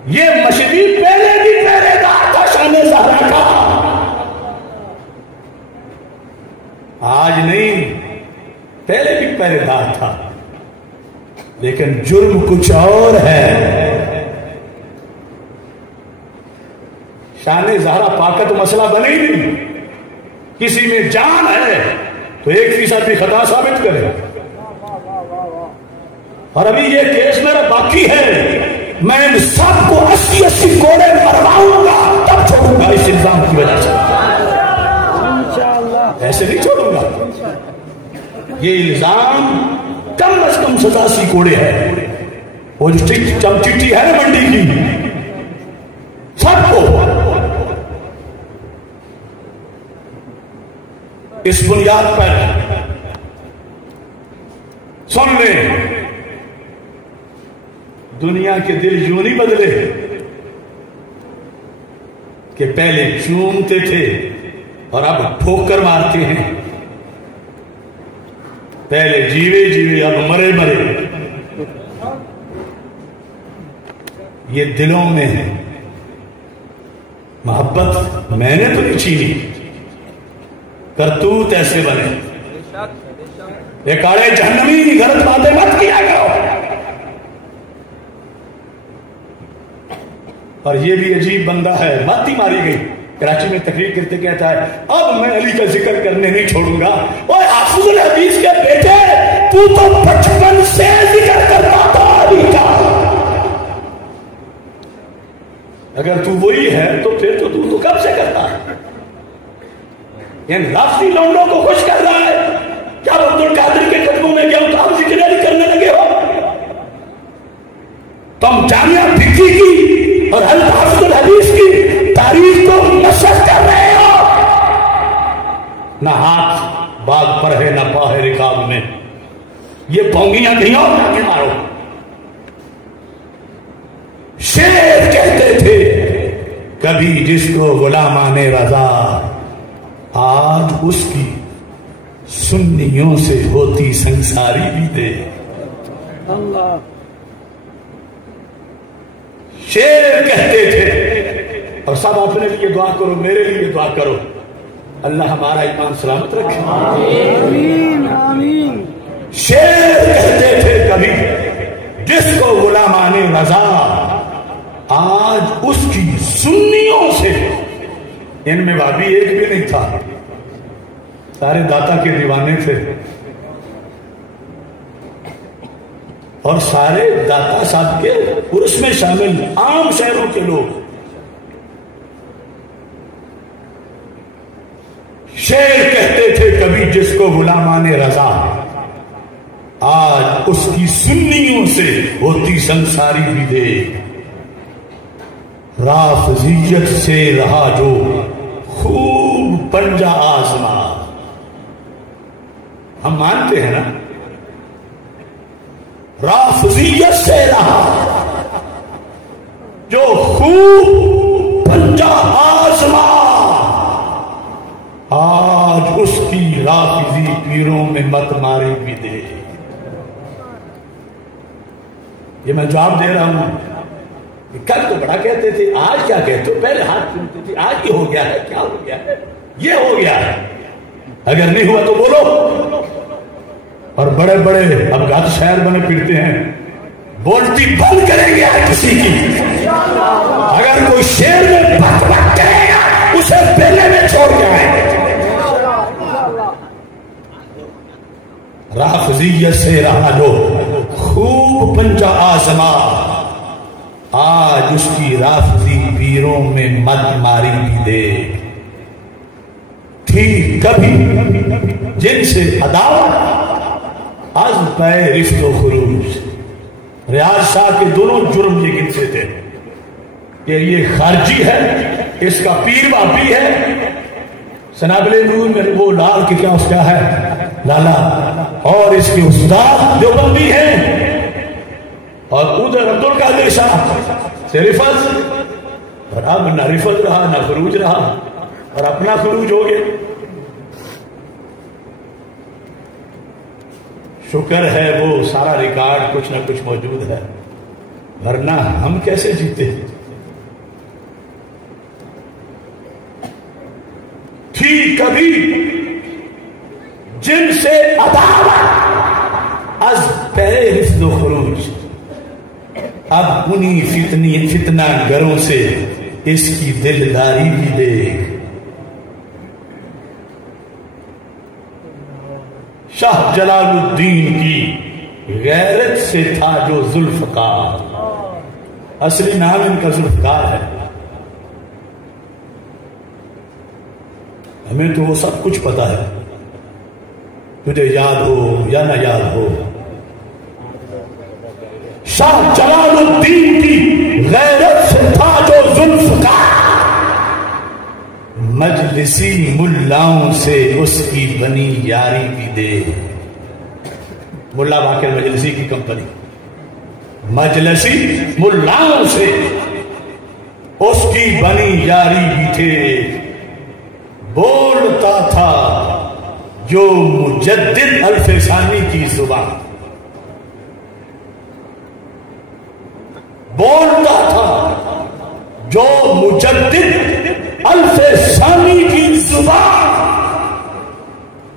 یہ مشرقی پہلے بھی پہرے دار تھا شان زہرا کا, آج نہیں, پہلے بھی پہرے دار تھا. لیکن جرم کچھ اور ہے. شان زہرا پاک تو مسئلہ بنے ہی نہیں. کسی میں جان ہے تو 1% بھی خطا ثابت کرے. اور ابھی یہ کیس میرا باقی ہے, میں ان سب کو 80 کوڑے مرواؤں گا تب چھوڑوں گا اس الزام کی وجہ سے. ایسے نہیں چھوڑوں گا. یہ الزام کم از کم 87 کوڑے ہے. وہ جو چٹھی ہے نا منڈی کی, سب کو اس بنیاد پر سن لیں. دنیا کے دل یوں نہیں بدلے کہ پہلے چومتے تھے اور اب ٹھوکر مارتے ہیں. پہلے جیوے جیوے اب مرے مرے. یہ دلوں میں ہے. محبت میں نے تو نہیں چھینی, کرتوت ایسے بنے. یہ کاڑے جہنمی غلط باتیں مت کیا کرو. اور یہ بھی عجیب بندہ ہے, بات ہی ماری گئی. کراچی میں تقریر کرتے کہتا ہے اب میں علی کا ذکر کرنے نہیں چھوڑوں گا. اوے حافظ الحدیث کے بیٹے, تو 55 سے ذکر کرتا تھا علی کا. اگر تو وہی ہے تو پھر تو کب سے کرتا ہے؟ یعنی لفظی لونڈوں کو خوش کر رہا ہے. کیا عبد القادر کے قدموں میں گیا تو آپ ذکر علی کرنے لگے ہو؟ تم جامعہ فقہی کی اور حافظ الحدیث کی تاریخ کو نشر کر رہے ہو. نہ ہاتھ باغ پر ہے نہ پا ہے رکاب میں. یہ پونگیاں نہیں اور نہ مارو. شیر کہتے تھے کبھی جس کو غلامان رضا, آج اس کی سنیوں سے ہوتی سنساری بھی دے. اللہ شیر کہتے تھے. اور سب اپنے لیے دعا کرو, میرے لیے دعا کرو, اللہ ہمارا ایمان سلامت رکھے. آمین آمین. شیر کہتے تھے کبھی جس کو غلامان رضا, آج اس کی سنیوں ان میں بھابھی ایک بھی نہیں تھا، سارے داتا کے دیوانے تھے اور سارے داتا صاحب کے عرس میں شامل عام شہروں کے لوگ. شعر کہتے تھے کبھی جس کو غلامان رضا، آج اس کی سنیوں سے ہوتی سنساری بھی دیکھ. رافضیت سے رہا جو خوب پنجا آزما. ہم مانتے ہیں نا، رافضیت سے رہا جو خوب پنجا آزما، آج اس کی رافضی پیروں میں مت ماری بھی دے. یہ میں جواب دے رہا ہوں. کل تو بڑا کہتے تھے، آج کیا کہتے ہو؟ پہلے ہاتھ سنتے تھے، آج یہ ہو گیا ہے. کیا ہو گیا ہے؟ یہ ہو گیا ہے. اگر نہیں ہوا تو بولو. اور بڑے بڑے اب گھر شہر بنے پھرتے ہیں، بولتی بند کریں گے کسی کی. اگر کوئی شیر میں بک بک کرے گا اسے بیلے میں چھوڑ کے آئیں گے. رافضیت سے رہا جو خوب پنجا آزما، آج اس کی رافضی پیروں میں مت ماری بھی دے. تھی کبھی جن سے عداوت، از پہ رفت و خروج. ریاض شاہ کے دونوں جرم یہ گن سے تھے کہ یہ خارجی ہے، اس کا پیر باپی ہے. سنابل نور میں وہ لال کی کیا اس کا ہے لالا، اور اس کے استاد دیوبندی ہیں. اور ادھر عبدالقادر شاہ سے رفض، اور اب نہ رفض رہا نہ خروج رہا، اور اپنا خروج ہو گئے. شکر ہے وہ سارا ریکارڈ کچھ نہ کچھ موجود ہے، ورنہ ہم کیسے جیتے. تھی کبھی جن سے عداوت، از پہ رفض و خروج، اب انہی فتنہ گروں سے اس کی دلداری بھی دیکھ. شاہ جلال الدین کی غیرت سے تھا جو ذوالفقار. اصلی نام ان کا ذوالفقار ہے. ہمیں تو وہ سب کچھ پتا ہے، تجھے یاد ہو یا نہ یاد ہو. شاہ جلال الدین کی غیرت سے تھا جو ذوالفقار، مجلسی ملاؤں سے اس کی بنی یاری بھی دے. ملا باقر مجلسی کی کمپنی، مجلسی ملاؤں سے اس کی بنی یاری بھی تھے. بولتا تھا جو مجدد الف ثانی کی زبان، بولتا تھا جو مجدد الف ثانی کی زبان.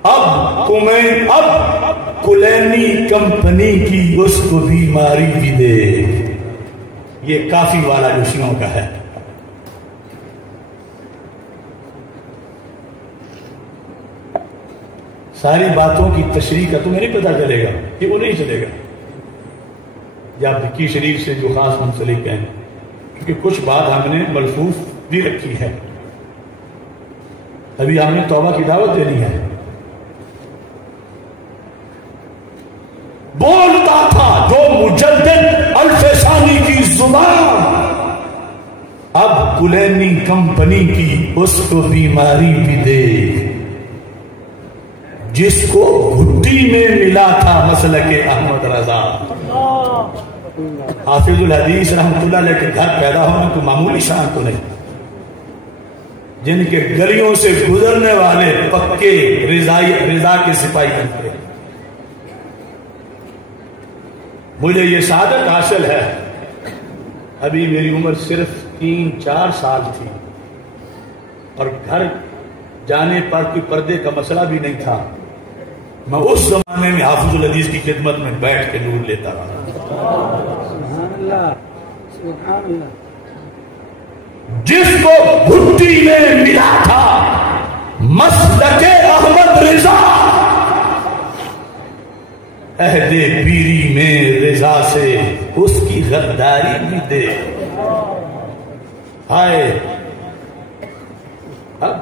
اب کلینی کمپنی کی اس کو بیماری بھی دے. یہ کافی والا جو شیعوں کا ہے. ساری باتوں کی تشریح کا تمہیں نہیں پتا چلے گا کہ وہ نہیں چلے گا، یا بکی شریف سے جو خاص منسلک ہیں، کیونکہ کچھ بات ہم نے ملفوظ بھی رکھی ہے. ابھی ہم نے توبہ کی دعوت دینی ہے. بولتا تھا جو مجدد الف ثانی کی زبان، اب کلینی کمپنی کی اس کو بیماری بھی دے. جس کو گھٹی میں ملا تھا مسلک احمد رضا. حافظ الحدیث رحمۃ اللہ علیہ کے گھر پیدا ہونا تو معمولی شان تو نہیں. جن کے گلیوں سے گزرنے والے پکے رضا کے سپاہی بنتے. مجھے یہ سعادت حاصل ہے، ابھی میری عمر صرف 3-4 سال تھی اور گھر جانے پر کوئی پردے کا مسئلہ بھی نہیں تھا. میں اس زمانے میں حافظ الحدیث کی خدمت میں بیٹھ کے نور لیتا رہا. جس کو بھٹی میں ملا تھا مسلک احمد رضا، عہد پیری میں رضا سے اس کی غداری بھی دے۔ ہائے اب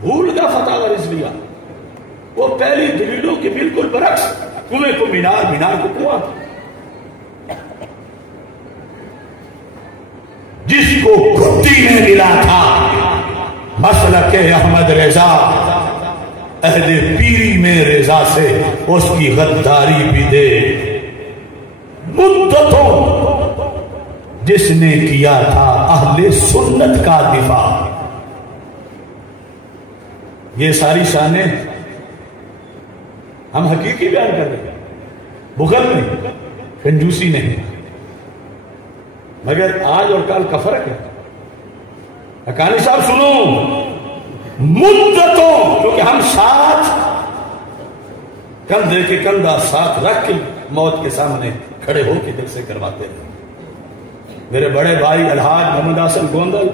بھول گا فتح رضویہ، وہ پہلی دلیلوں کے بالکل برعکس، کنویں کو مینار، مینار کو کنواں، جس کو گھٹی میں ملا تھا مسلک احمد رضا، عہد پیری میں رضا سے اس کی غداری بھی دے۔ مدتوں جس نے کیا تھا اہل سنت کا دفاع، یہ ساری شانیں ہم حقیقی بیان کر رہے ہیں، بغل نہیں، کنجوسی نہیں، مگر آج اور کل کا فرق ہے۔ حقانی صاحب سنو، مدتوں، کیونکہ ہم ساتھ کندھے کے کندھا ساتھ رکھ کے موت کے سامنے کھڑے ہو کے دل سے کرواتے ہیں۔ میرے بڑے بھائی الحاج محمد حسن گوندل،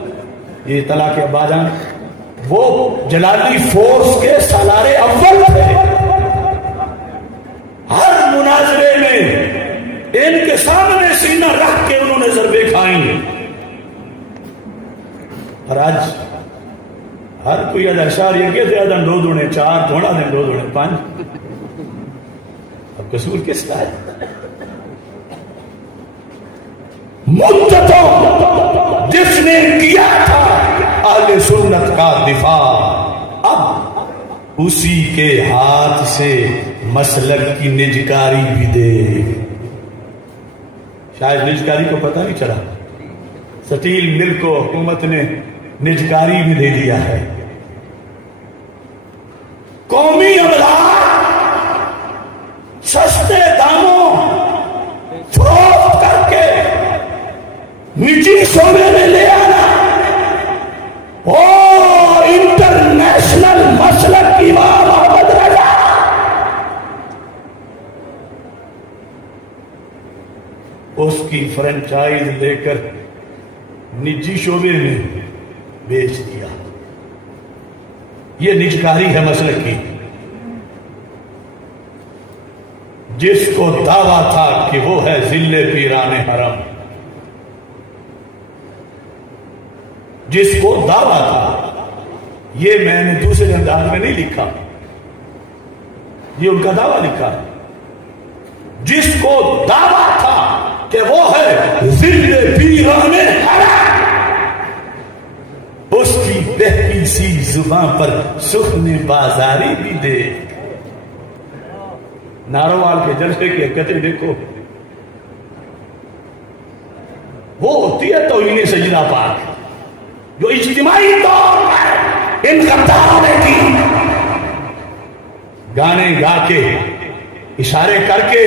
یہ اطلاع کے ابا جان، وہ جلالی فورس کے سالار اول تھے۔ ہر مناظرے میں ان کے سامنے سینہ رکھ کے انہوں نے ضربے کھائیں، اور آج ہر کوئی اشار یہ کہتے ہیں دو دونے چار، تھوڑا دن دو دونے پانچ، اب قصور کس کا ہے؟ مدتوں جس نے کیا تھا اہل سنت کا دفاع، اب اسی کے ہاتھ سے مسلک کی نجکاری بھی دے۔ شاید نجکاری کو پتہ نہیں چلا، سٹیل مل کو حکومت نے نجکاری بھی دے دیا ہے۔ قومی املاک سستے داموں فروخت کر کے نجی شعبے میں لے آنا، اور انٹرنیشنل مسلک امام احمد رضا اس کی فرنچائز لے کر نجی شعبے میں بیچ دیا۔ یہ نجکاری ہے مسلک کی۔ جس کو دعویٰ تھا کہ وہ ہے ذل پیران حرم، جس کو دعویٰ تھا، یہ میں نے دوسرے انداز میں نہیں لکھا، یہ ان کا دعویٰ لکھا ہے، جس کو دعویٰ تھا کہ وہ ہے ذل پیران حرم، اس کی بہکی سی زبان پر سخن بازاری بھی دے۔ ناروال کے جلسے کی حرکتیں دیکھو، وہ ہوتی ہے توہین سجدہ پاک جو اجتماعی طور پر ان غداروں نے کی، گانے گا کے اشارے کر کے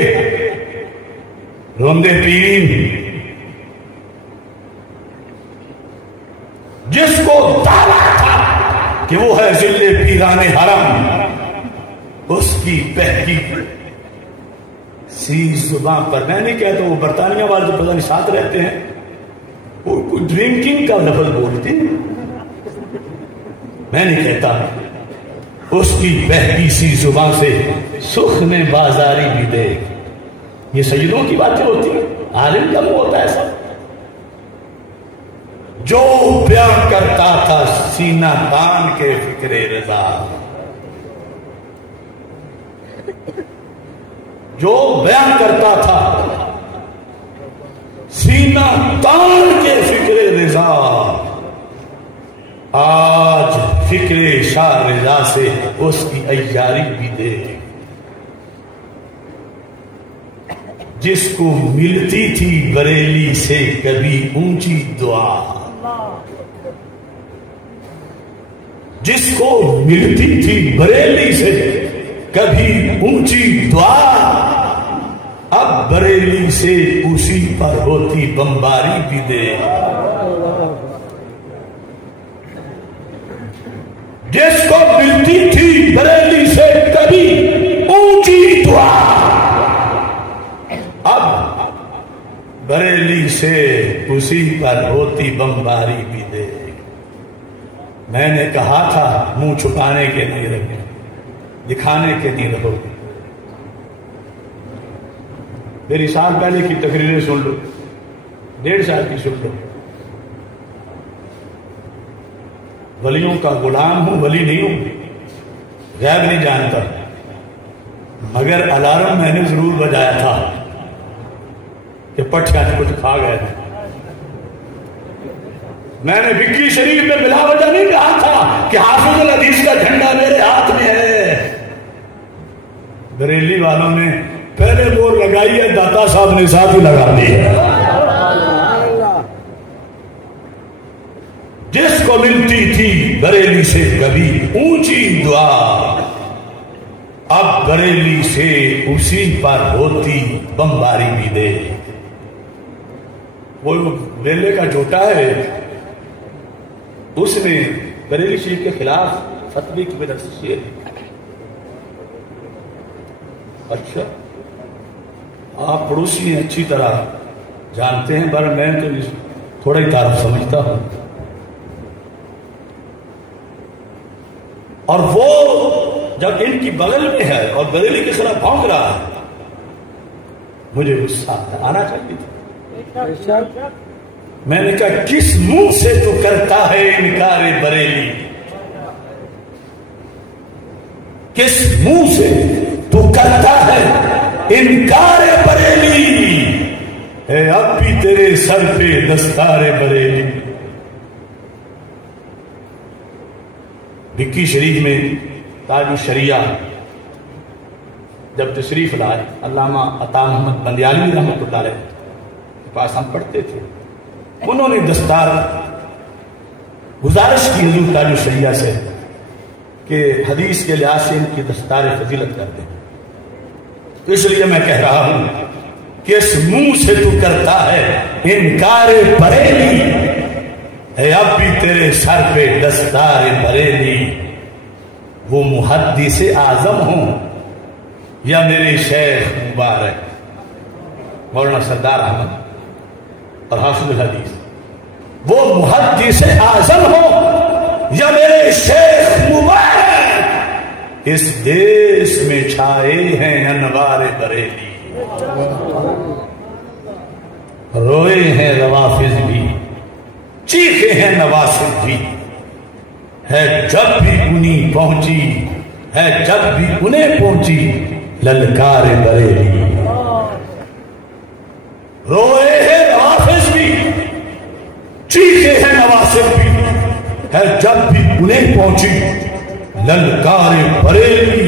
روندے پیر، جس کو دعویٰ تھا کہ وہ ہے ذل پیران حرم، اس کی بہکی سی زبان پر، میں نہیں کہتا وہ برطانیہ والے جو پتہ نہیں ساتھ رہتے ہیں، وہ کوئی ڈرنکنگ کا لفظ بولتے ہیں، میں نہیں کہتا، اس کی بہکی سی زبان سے سخن بازاری بھی دے۔ یہ سیدوں کی باتیں ہوتی ہیں، عالم کا منہ ہوتا ہے سب۔ جو بیان کرتا تھا سینہ تان کے فکر رضا، جو بیان کرتا تھا سینہ تان کے فکر رضا، آج فکر شاہ رضا سے اس کی عیاری بھی دے۔ جس کو ملتی تھی بریلی سے کبھی اونچی دعا، جس کو ملتی تھی بریلی سے کبھی اونچی دعا، اب بریلی سے اسی پر ہوتی بمباری بھی دے۔ جس کو ملتی تھی بریلی سے کبھی اونچی دعا، اب بریلی سے اسی پر ہوتی بمباری بھی دے۔ میں نے کہا تھا منہ چھپانے کے نہیں رہو، دکھانے کے نہیں رہو۔ میری سال پہلے کی تقریریں سن لو، 1.5 سال کی سن لو۔ ولیوں کا غلام ہوں، ولی نہیں ہوں، غیب نہیں جانتا، مگر الارم میں نے ضرور بجایا تھا کہ پٹھیاں کچھ کھا گئے تھے۔ میں نے وکی شریف میں بلا وجہ نہیں کہا تھا کہ حافظ الحدیث کا جھنڈا میرے ہاتھ میں ہے۔ بریلی والوں نے پہلے مور لگائی ہے، داتا صاحب نے ساتھ ہی لگا دی ہے۔ جس کو ملتی تھی بریلی سے کبھی اونچی دعا، اب بریلی سے اسی پر ہوتی بمباری بھی دے۔ وہ بیلے کا چھوٹا ہے، اس نے بریلی شریف کے خلاف فتوی کی وجہ سے شعر لکھا۔ اچھا، آپ پڑوسی ہیں، اچھی طرح جانتے ہیں، پر میں تو تھوڑا ہی تعارف سمجھتا ہوں۔ اور وہ جب ان کی بغل میں ہے اور بریلی کے خلاف بھونک رہا ہے، مجھے غصہ آنا چاہیے تھا۔ میں نے کہا کس منہ سے تو کرتا ہے انکار بریلی، کس منہ سے تو کرتا ہے انکار بریلی، ہے اب بھی تیرے سر پہ دستار بریلی۔ وکی شریف میں تاج الشریعہ جب تشریف لائے، علامہ عطا محمد بندیالوی رحمۃ اللہ علیہ کے پاس ہم پڑھتے تھے، انہوں نے دستار گزارش کی حضور تاج الشریعہ سے کہ حدیث کے لحاظ سے ان کی دستار فضیلت کر دیں۔ تو اس لیے میں کہہ رہا ہوں کہ اس منہ سے تو کرتا ہے انکار بریلی، ہے اب بھی تیرے سر پہ دستار بریلی۔ وہ محدث اعظم ہوں یا میرے شیخ مبارک مولانا سردار احمد اور حافظ الحدیث، وہ محدث اعظم ہوں یا میرے شیخ مبارک، اس دیش میں چھائے ہیں انوار بریلی۔ روئے ہیں روافظ بھی، چیخے ہیں نواسب بھی، ہے جب بھی انہیں پہنچی، ہے جب بھی انہیں پہنچی للکار بریلی۔ روئے ہیں روافظ بھی، چیخے ہیں نواسب بھی، ہے جب بھی انہیں پہنچی للکار بریلی۔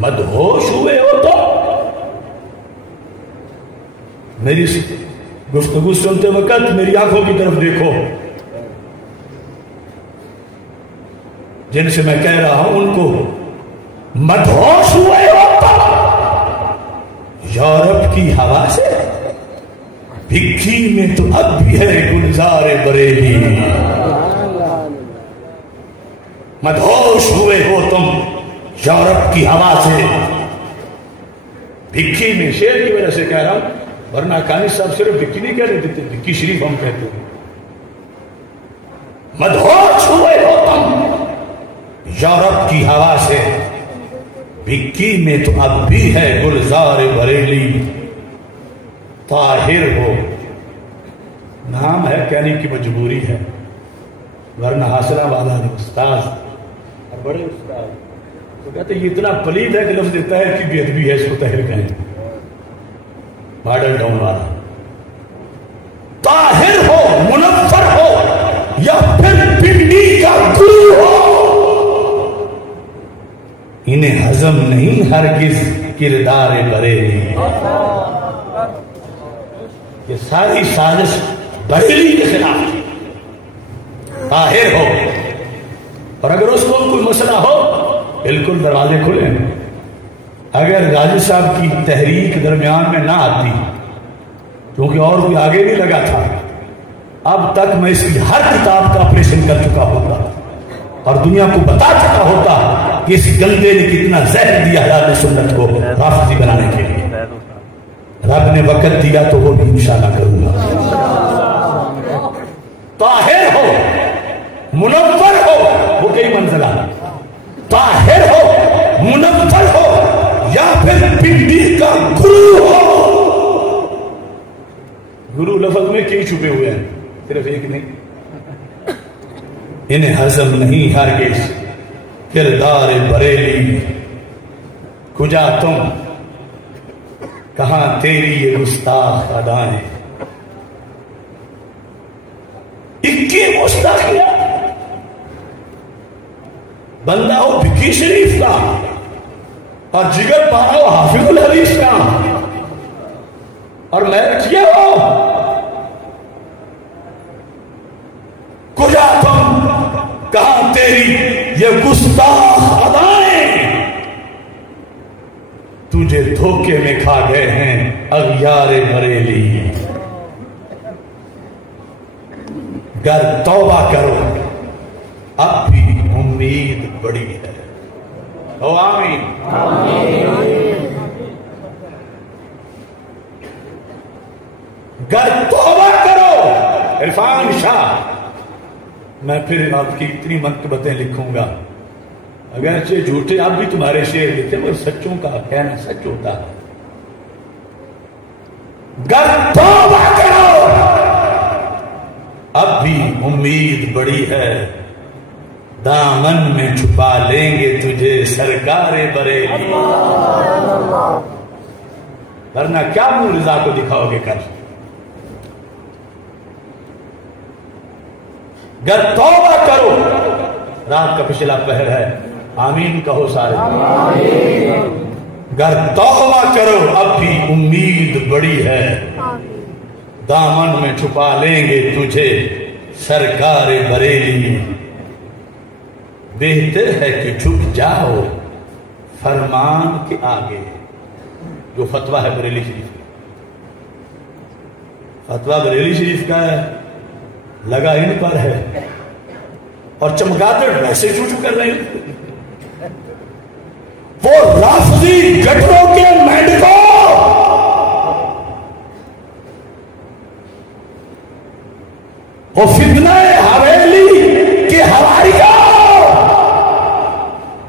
مدہوش ہوئے ہو تو میری گفتگو سنتے وقت میری آنکھوں کی طرف دیکھو، جن سے میں کہہ رہا ہوں ان کو مدہوش ہوئے ہو تو یورپ کی ہوا سے بھکی میں تو اب بھی ہے گلزار بریلی۔ مدہوش ہوئے ہو تم یورپ کی ہوا سے بھکی میں، شعر کی وجہ سے کہہ رہا ہوں، ورنہ کانی صاحب صرف بھکی نہیں کہہ دیتے، بھکی شریف ہم کہتے ہیں۔ مدہوش ہوئے ہو تم یورپ کی ہوا سے بھکی میں تو اب بھی ہے گلزار بریلی۔ طاہر ہو، نام ہے کہنے کی مجبوری ہے، ورنہ حاصلہ والا نے استاذ اور بڑے استاذ تو کہتے ہیں یہ اتنا پلید ہے کہ لفظ دیتا ہے کہ بے ادبی ہے، اس کو طاہر کہیں، ماڈل ڈاؤن والا۔ طاہر ہو، منفر ہو یا پھر پنڈی کا گرو ہو، انہیں ہضم نہیں ہرگز کردار بریلی۔ یہ ساری سازش بریلی کے خلاف۔ طاہر ہو، اور اگر اس کو کوئی مسئلہ ہو بالکل دروازے کھلے ہیں۔ اگر غازی صاحب کی تحریک درمیان میں نہ آتی، کیونکہ اور کوئی آگے نہیں لگا تھا، اب تک میں اس کی ہر کتاب کا آپریشن کر چکا ہوتا اور دنیا کو بتا چکا ہوتا کہ اس گندے نے کتنا زہر دیا حیات سنت کو رافضی بنانے کے لیے۔ رب نے وقت دیا تو وہ بھی انشاءاللہ کروں گا۔ طاہر ہو منور ہو، وہ کئی منزلہ، طاہر ہو، منور ہو، یا پھر پنڈی کا گرو ہو۔ گرو لفظ میں کئی چھپے ہوئے ہیں، صرف ایک نہیں۔ انہیں ہضم نہیں ہرگز کردار بریلی، کجا تم کہاں تیری یہ گستاخ ادائیں۔ 21 گستاخیاں، بندہ ہو بکی شریف کا اور جگر پانا ہو حافظ الحدیث کا، اور میں کیا ہو کجا تم کہاں تیری یہ گستاخ ادائیں۔ تجھے دھوکے میں کھا گئے ہیں اغیار بریلی، گر توبہ کرو اب بھی امید بڑی ہے۔ او آمین۔ گر توبہ کرو۔ عرفان شاہ، میں پھر آپ کی اتنی منقبتیں لکھوں گا، اگرچہ جھوٹے آپ بھی تمہارے شعر لکھتے مگر سچوں کا کہنا سچ ہوتا ہے۔ گر توبہ کرو اب بھی امید بڑی ہے، دامن میں چھپا لیں گے تجھے سرکار بریلی، ورنہ کیا منہ رضا کو دکھاؤ گے کل۔ گر توبہ کرو، رات کا پچھلا پہر ہے، آمین کہو سارے۔ گر توبہ کرو اب بھی امید بڑی ہے، دامن میں چھپا لیں گے تجھے سرکار بریلی، بہتر ہے کہ جھک جاؤ فرمان کے آگے۔ جو فتویٰ ہے بریلی شریف کا، فتویٰ بریلی شریف کا ہے، لگا ان پر ہے، اور چمگادڑ ویسے چوچو کر رہے ہیں۔ وہ لفظی گٹروں کے مینڈکوں، وہ فتنہ حویلی کے حواریوں،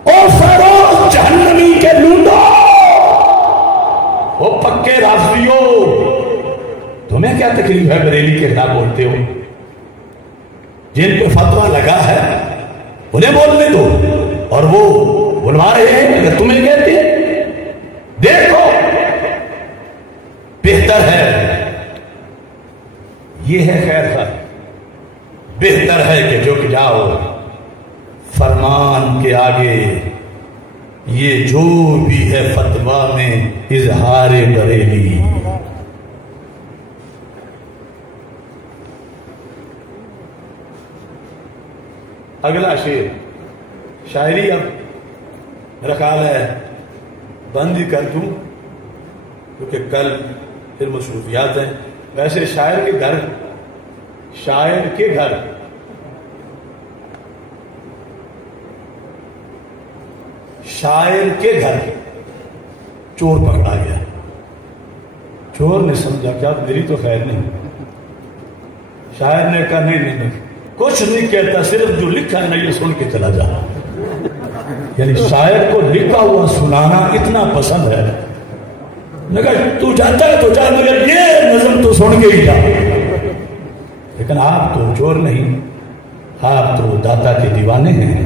وہ فیروز جہنمی کے لونڈوں، وہ پکے رافضیوں، تمہیں کیا تکلیف ہے بریلی کے خلاف بولتے ہو؟ جن پہ فتویٰ لگا ہے انہیں بولنے دو، اور وہ بلوا رہے ہیں اگر تمہیں کہتے ہیں۔ دیکھو بہتر ہے، یہ ہے خیر خواہ، بہتر ہے کہ جھک جاؤ فرمان کے آگے، یہ جو بھی ہے فتویٰ میں اظہار بریلی۔ اگلا شعر، شاعری اب میرا خیال ہے بند ہی کر دوں کیونکہ کل پھر مصروفیات ہیں۔ ویسے شاعر کے گھر چور پکڑا گیا، چور نے سمجھا کہ اب میری تو خیر نہیں، شاعر نے کہا نہیں کچھ نہیں کہتا، صرف جو لکھا ہے نا یہ سن کے چلا جا۔ یعنی شاعر کو لکھا ہوا سنانا اتنا پسند ہے، مگر تو جاتا ہے تو جا، مگر یہ نظم تو سن کے ہی جا۔ لیکن آپ تو چور نہیں، آپ تو داتا کے دیوانے ہیں۔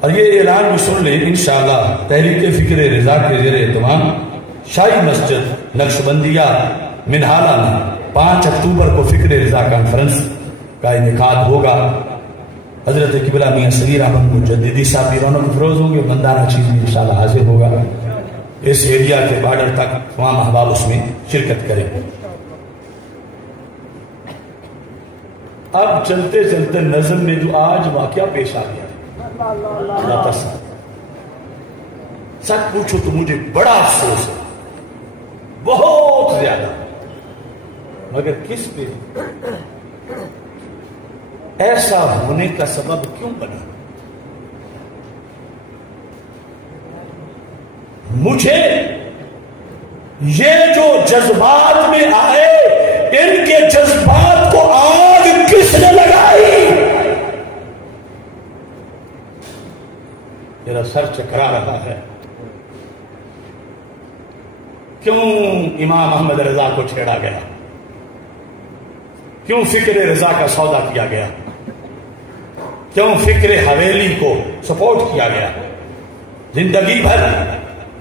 اور یہ اعلان بھی سن لیں، انشاءاللہ تحریک فکر رضا کے زیر اہتمام شاہی مسجد نقشبندیہ منہالہ میں 5 اکتوبر کو فکر رضا کانفرنس کا انعقاد ہوگا۔ حضرت قبلہ میاں صغیر احمد مجددی صاحب بھی رونق افروز ہوں گے، بندانہ چیز بھی انشاءاللہ حاضر ہوگا۔ اس ایریا کے بارڈر تک تمام احباب اس میں شرکت کریں۔ اب چلتے چلتے نظم میں جو آج واقعہ پیش آ گیا ہے، سچ پوچھو تو مجھے بڑا افسوس ہے، بہت زیادہ، مگر کس پہ؟ ایسا ہونے کا سبب کیوں بنا؟ مجھے یہ جو جذبات میں آئے، ان کے جذبات کو آگ کس نے لگائی؟ میرا سر چکرا رہا ہے، کیوں امام احمد رضا کو چھیڑا گیا، کیوں فکر رضا کا سودا کیا گیا، کیوں فکر حویلی کو سپورٹ کیا گیا، زندگی بھر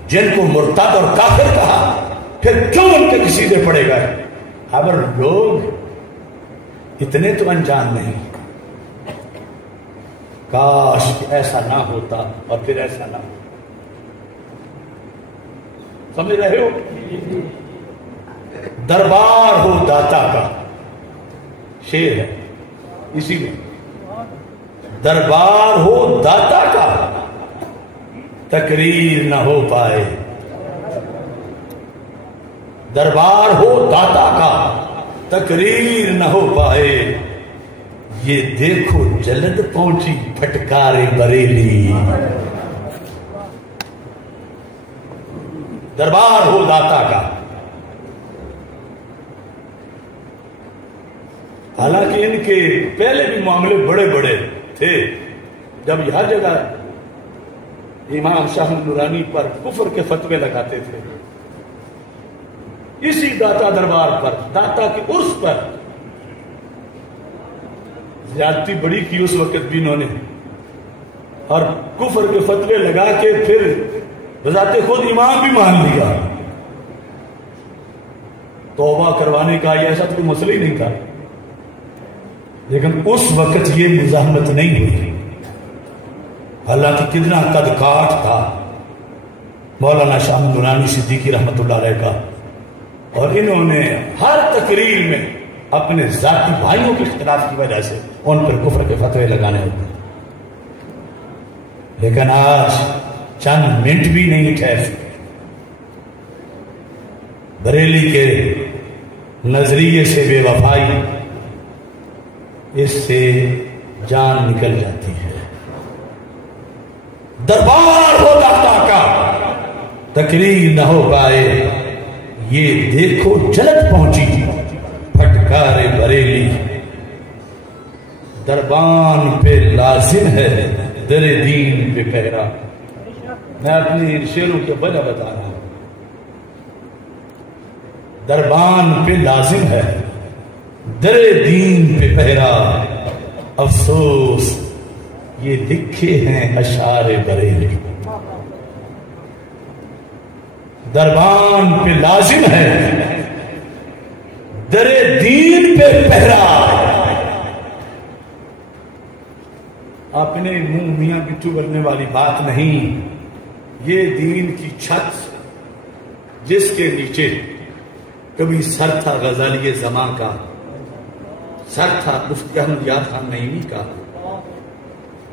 جن کو مرتد اور کافر کہا، پھر کیوں ان کے قصیدے پڑے گئے؟ اگر لوگ اتنے تو انجان نہیں، کاش کہ ایسا نہ ہوتا اور پھر ایسا نہ ہوتا. سمجھ رہے ہو؟ دربار ہو داتا کا، شعر ہے اسی میں، دربار ہو داتا کا تقریر نہ ہو پائے، دربار ہو داتا کا تقریر نہ ہو پائے، یہ دیکھو جلد پہنچی پھٹکار بریلی. دربار ہو داتا کا. حالانکہ ان کے پہلے بھی معاملے بڑے بڑے تھے، جب ہر جگہ امام شاہ نورانی پر کفر کے فتوے لگاتے تھے، اسی داتا دربار پر، داتا کے عرس پر زیادتی بڑی کی اس وقت بھی انہوں نے، اور کفر کے فتوے لگا کے پھر بذات خود امام بھی مان لیا. توبہ کروانے کا یہ ایسا کوئی مسئلہ ہی نہیں تھا، لیکن اس وقت یہ مزاحمت نہیں ہوئی. حالانکہ کتنا قد کاٹ تھا مولانا شاہ نورانی صدیقی رحمت اللہ علیہ کا، اور انہوں نے ہر تقریر میں اپنے ذاتی بھائیوں کے اختلاف کی وجہ سے ان پر کفر کے فتوے لگانے ہوتے. لیکن آج چند منٹ بھی نہیں ٹھہر سکے. بریلی کے نظریے سے بے وفائی، اس سے جان نکل جاتی ہے. دربار ہو داتا کا تقریر نہ ہو پائے، یہ دیکھو جلد پہنچی پھٹکار بریلی. دربان پہ لازم ہے در دین پہ پہرا. میں اپنی شعروں کے وجہ بتا رہا ہوں. دربان پہ لازم ہے در دین پہ پہرا، افسوس یہ لکھے ہیں اشعار بریلی. دربان پہ لازم ہے در دین پہ پہرا. اپنے منہ میاں بٹو کرنے والی بات نہیں، یہ دین کی چھت جس کے نیچے کبھی سر تھا غزالی زمان کا، سر تھا مفتی احمد یار خان نعیمی کا،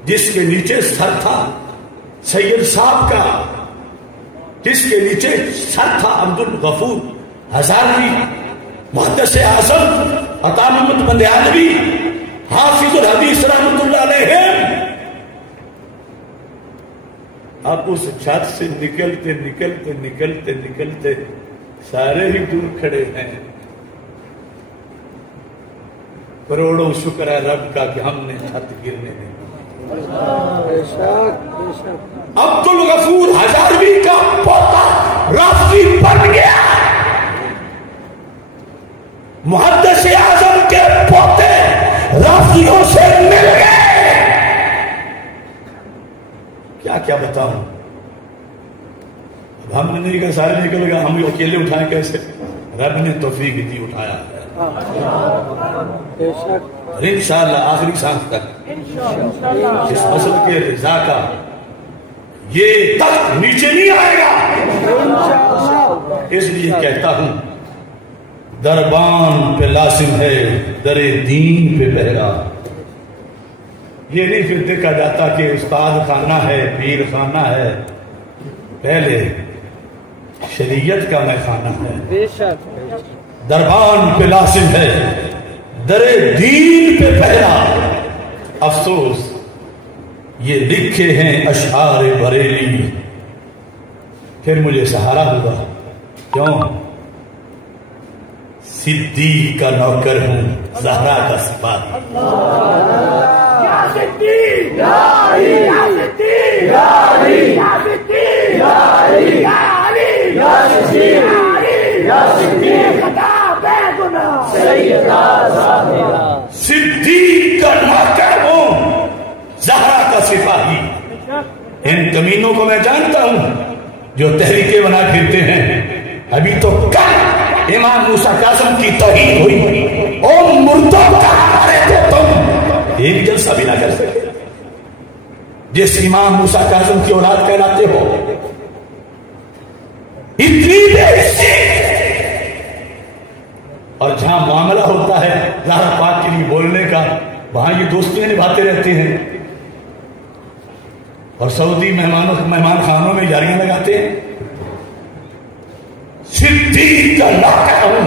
جس کے نیچے سر تھا سید صاحب کا، جس کے نیچے سر تھا عبد الغفور ہزاروی، محدث اعظم عطا محمد بندیالوی، حافظ الحدیث رحمت اللہ علیہ. اب اس چھت سے نکلتے نکلتے نکلتے نکلتے سارے ہی دور کھڑے ہیں. کروڑوں شکر ہے رب کا کہ ہم نے چھت گرنے دی. عبد الغفور ہزاروی کا پوتا رافضی بن گیا، محدث اعظم کے پوتے رافضیوں سے مل گئے. کیا کیا بتاؤں؟ اب ہم نے نہیں کہا سارے نکل گئے، ہم لوگ اکیلے اٹھائیں کیسے؟ رب نے توفیق دی، اٹھایا ہے. انشاءاللہ آخری سانس تک اس مسل کے رضا کا یہ تک نیچے نہیں آئے گا. اس لیے کہتا ہوں دربان پہ لازم ہے در دین پہ پہرا. یہ نہیں پھر دیکھا جاتا کہ استاد خانہ ہے، پیر خانہ ہے، پہلے شریعت کا میں خانہ ہے. دربان پہ لازم ہے در دین پہ پہرا، افسوس یہ لکھے ہیں اشعار بریلی. پھر مجھے سہارا ہوا، کیوں؟ صدیق کا نوکر ہوں، زہرا کا سپاہی. یا صدیق، یا صدیق. صدیق کا نوکر ہوں، زہرا کا سپاہی۔ ان کمینوں کو میں جانتا ہوں جو تحریکیں بنا پھرتے ہیں۔ ابھی تو کل امام موسیٰ کاظم کی توہین ہوئی، او مردوں کا ہمارے تو تم ایک جلسہ بھی نہ کر سکے جس امام موسیٰ کاظم کی اولاد کہلاتے ہو۔ اتنی بے حسی، اور جہاں معاملہ ہوتا ہے زہرا پاک کے لیے بولنے کا، وہاں یہ دوستیاں نبھاتے رہتے ہیں اور سعودی مہمان خانوں میں یاریاں لگاتے ہیں۔ صدیق کا نوکر ہوں،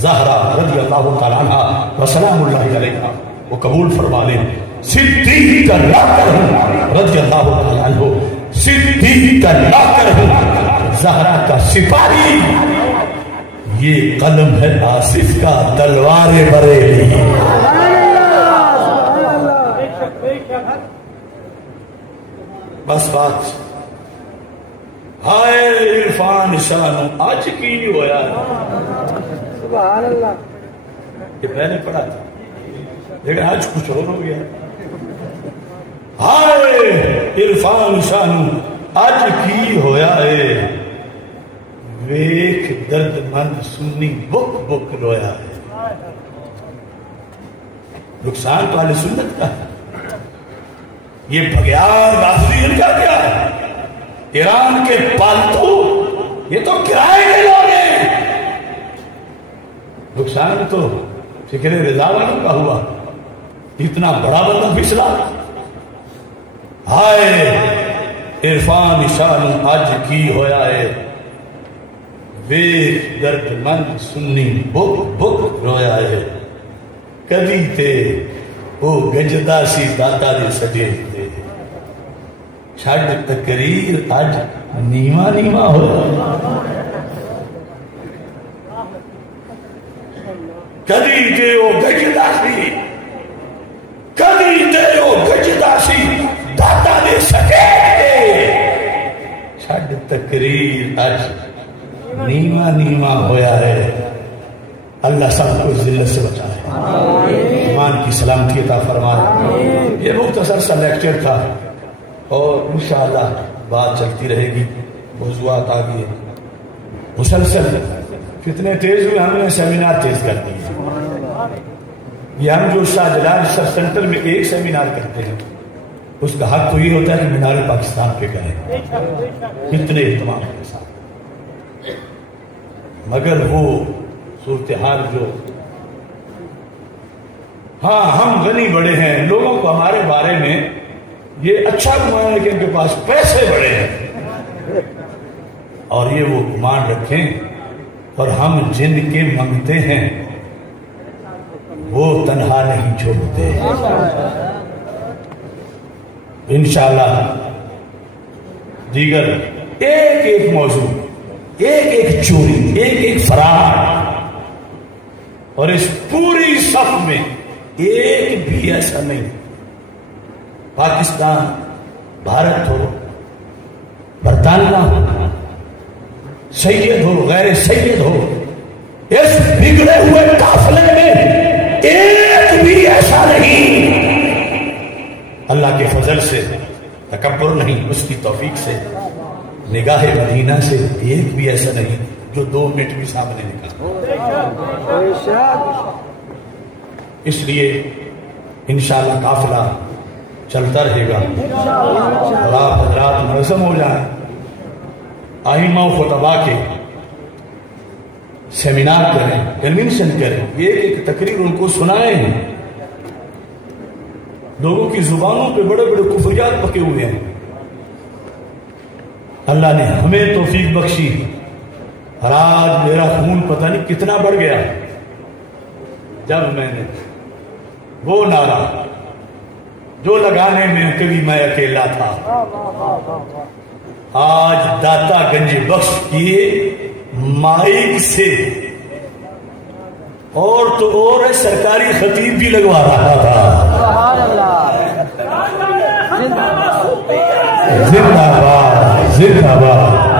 زہرا رضی اللہ تعالیٰ عنہ وسلام اللہ علیہا، وہ قبول فرما لیں۔ صدیق کا نوکر ہوں رضی اللہ تعالیٰ عنہ، صدیق کا نوکر ہوں، زہرا کا سپاہی۔ یہ قلم ہے آصف کا، تلوار بریلی۔ بس بات ہائے عرفان شانو آج کی ہویا سبحان اللہ۔ یہ میں نے پڑھا تھا لیکن آج کچھ اور ہو گیا۔ ہائے عرفان شانو آج کی ہویا ہے، ویک درد مند سنی بک بک رویا ہے۔ نقصان تو اہل سنت کا ہے۔ یہ بگیار رافضی کا کیا ہے؟ ایران کے پالتو، یہ تو کرائے کے لوگ ہیں۔ نقصان تو فکر رضا والوں کا ہوا، اتنا بڑا بندہ پھسلا۔ ہائے عرفان شان آج کی ہویا ہے، ویخ درد مند سنی بک بک رویا ہے۔ کبھی تے وہ گجدا سی داتا دے سجے تھے، چھڑ تقریر اج نیما نیما ہو۔ کبھی تے وہ گجدا سی، کبھی تے وہ گجدا سی داتا دے سجے تھے، چھڑ تقریر اج نیما نیما ہویا ہے۔ اللہ سب کو ذلت سے بچائے، ایمان کی سلامتی عطا فرمائے۔ یہ مختصر سا لیکچر تھا اور انشاءاللہ بات چلتی رہے گی، موضوعات آگے مسلسل کتنے تیز ہوئے، ہم نے سیمینار تیز کر دیے۔ یہ ہم جو شاہ جلال ریسرچ سینٹر میں ایک سیمینار کرتے ہیں، اس کا حق تو یہ ہوتا ہے کہ مینار پاکستان پہ کریں کتنے اہتمام کے ساتھ، مگر وہ صورتحال جو، ہاں ہم غنی بڑے ہیں، لوگوں کو ہمارے بارے میں یہ اچھا گمان ہے کہ ان کے پاس پیسے بڑے ہیں، اور یہ وہ گمان رکھیں، اور ہم جن کے منگتے ہیں وہ تنہا نہیں چھوڑتے۔ انشاءاللہ دیگر ایک ایک موضوع، ایک ایک چوری، ایک ایک فرار، اور اس پوری صف میں ایک بھی ایسا نہیں، پاکستان، بھارت ہو، برطانیہ ہو، سید ہو، غیر سید ہو، اس بگڑے ہوئے قافلے میں ایک بھی ایسا نہیں، اللہ کے فضل سے، تکبر نہیں، اس کی توفیق سے، نگاہ مدینہ سے ایک بھی ایسا نہیں جو 2 منٹ بھی سامنے نکلا۔ اس لیے انشاءاللہ قافلہ چلتا رہے گا، اور آپ حضرات منظم ہو جائیں، ائمہ و خطباء کے سیمینار کریں، کنونشن کریں، ایک ایک تقریر ان کو سنائیں۔ لوگوں کی زبانوں پہ بڑے بڑے کفریات پکے ہوئے ہیں، اللہ نے ہمیں توفیق بخشی، اور آج میرا خون پتہ نہیں کتنا بڑھ گیا جب میں نے وہ نعرہ جو لگانے میں کبھی میں اکیلا تھا، آج داتا گنج بخش کیے مائک سے، اور تو اور ہے سرکاری خطیب بھی لگوا رہا تھا۔ زندہ باد زندہ باد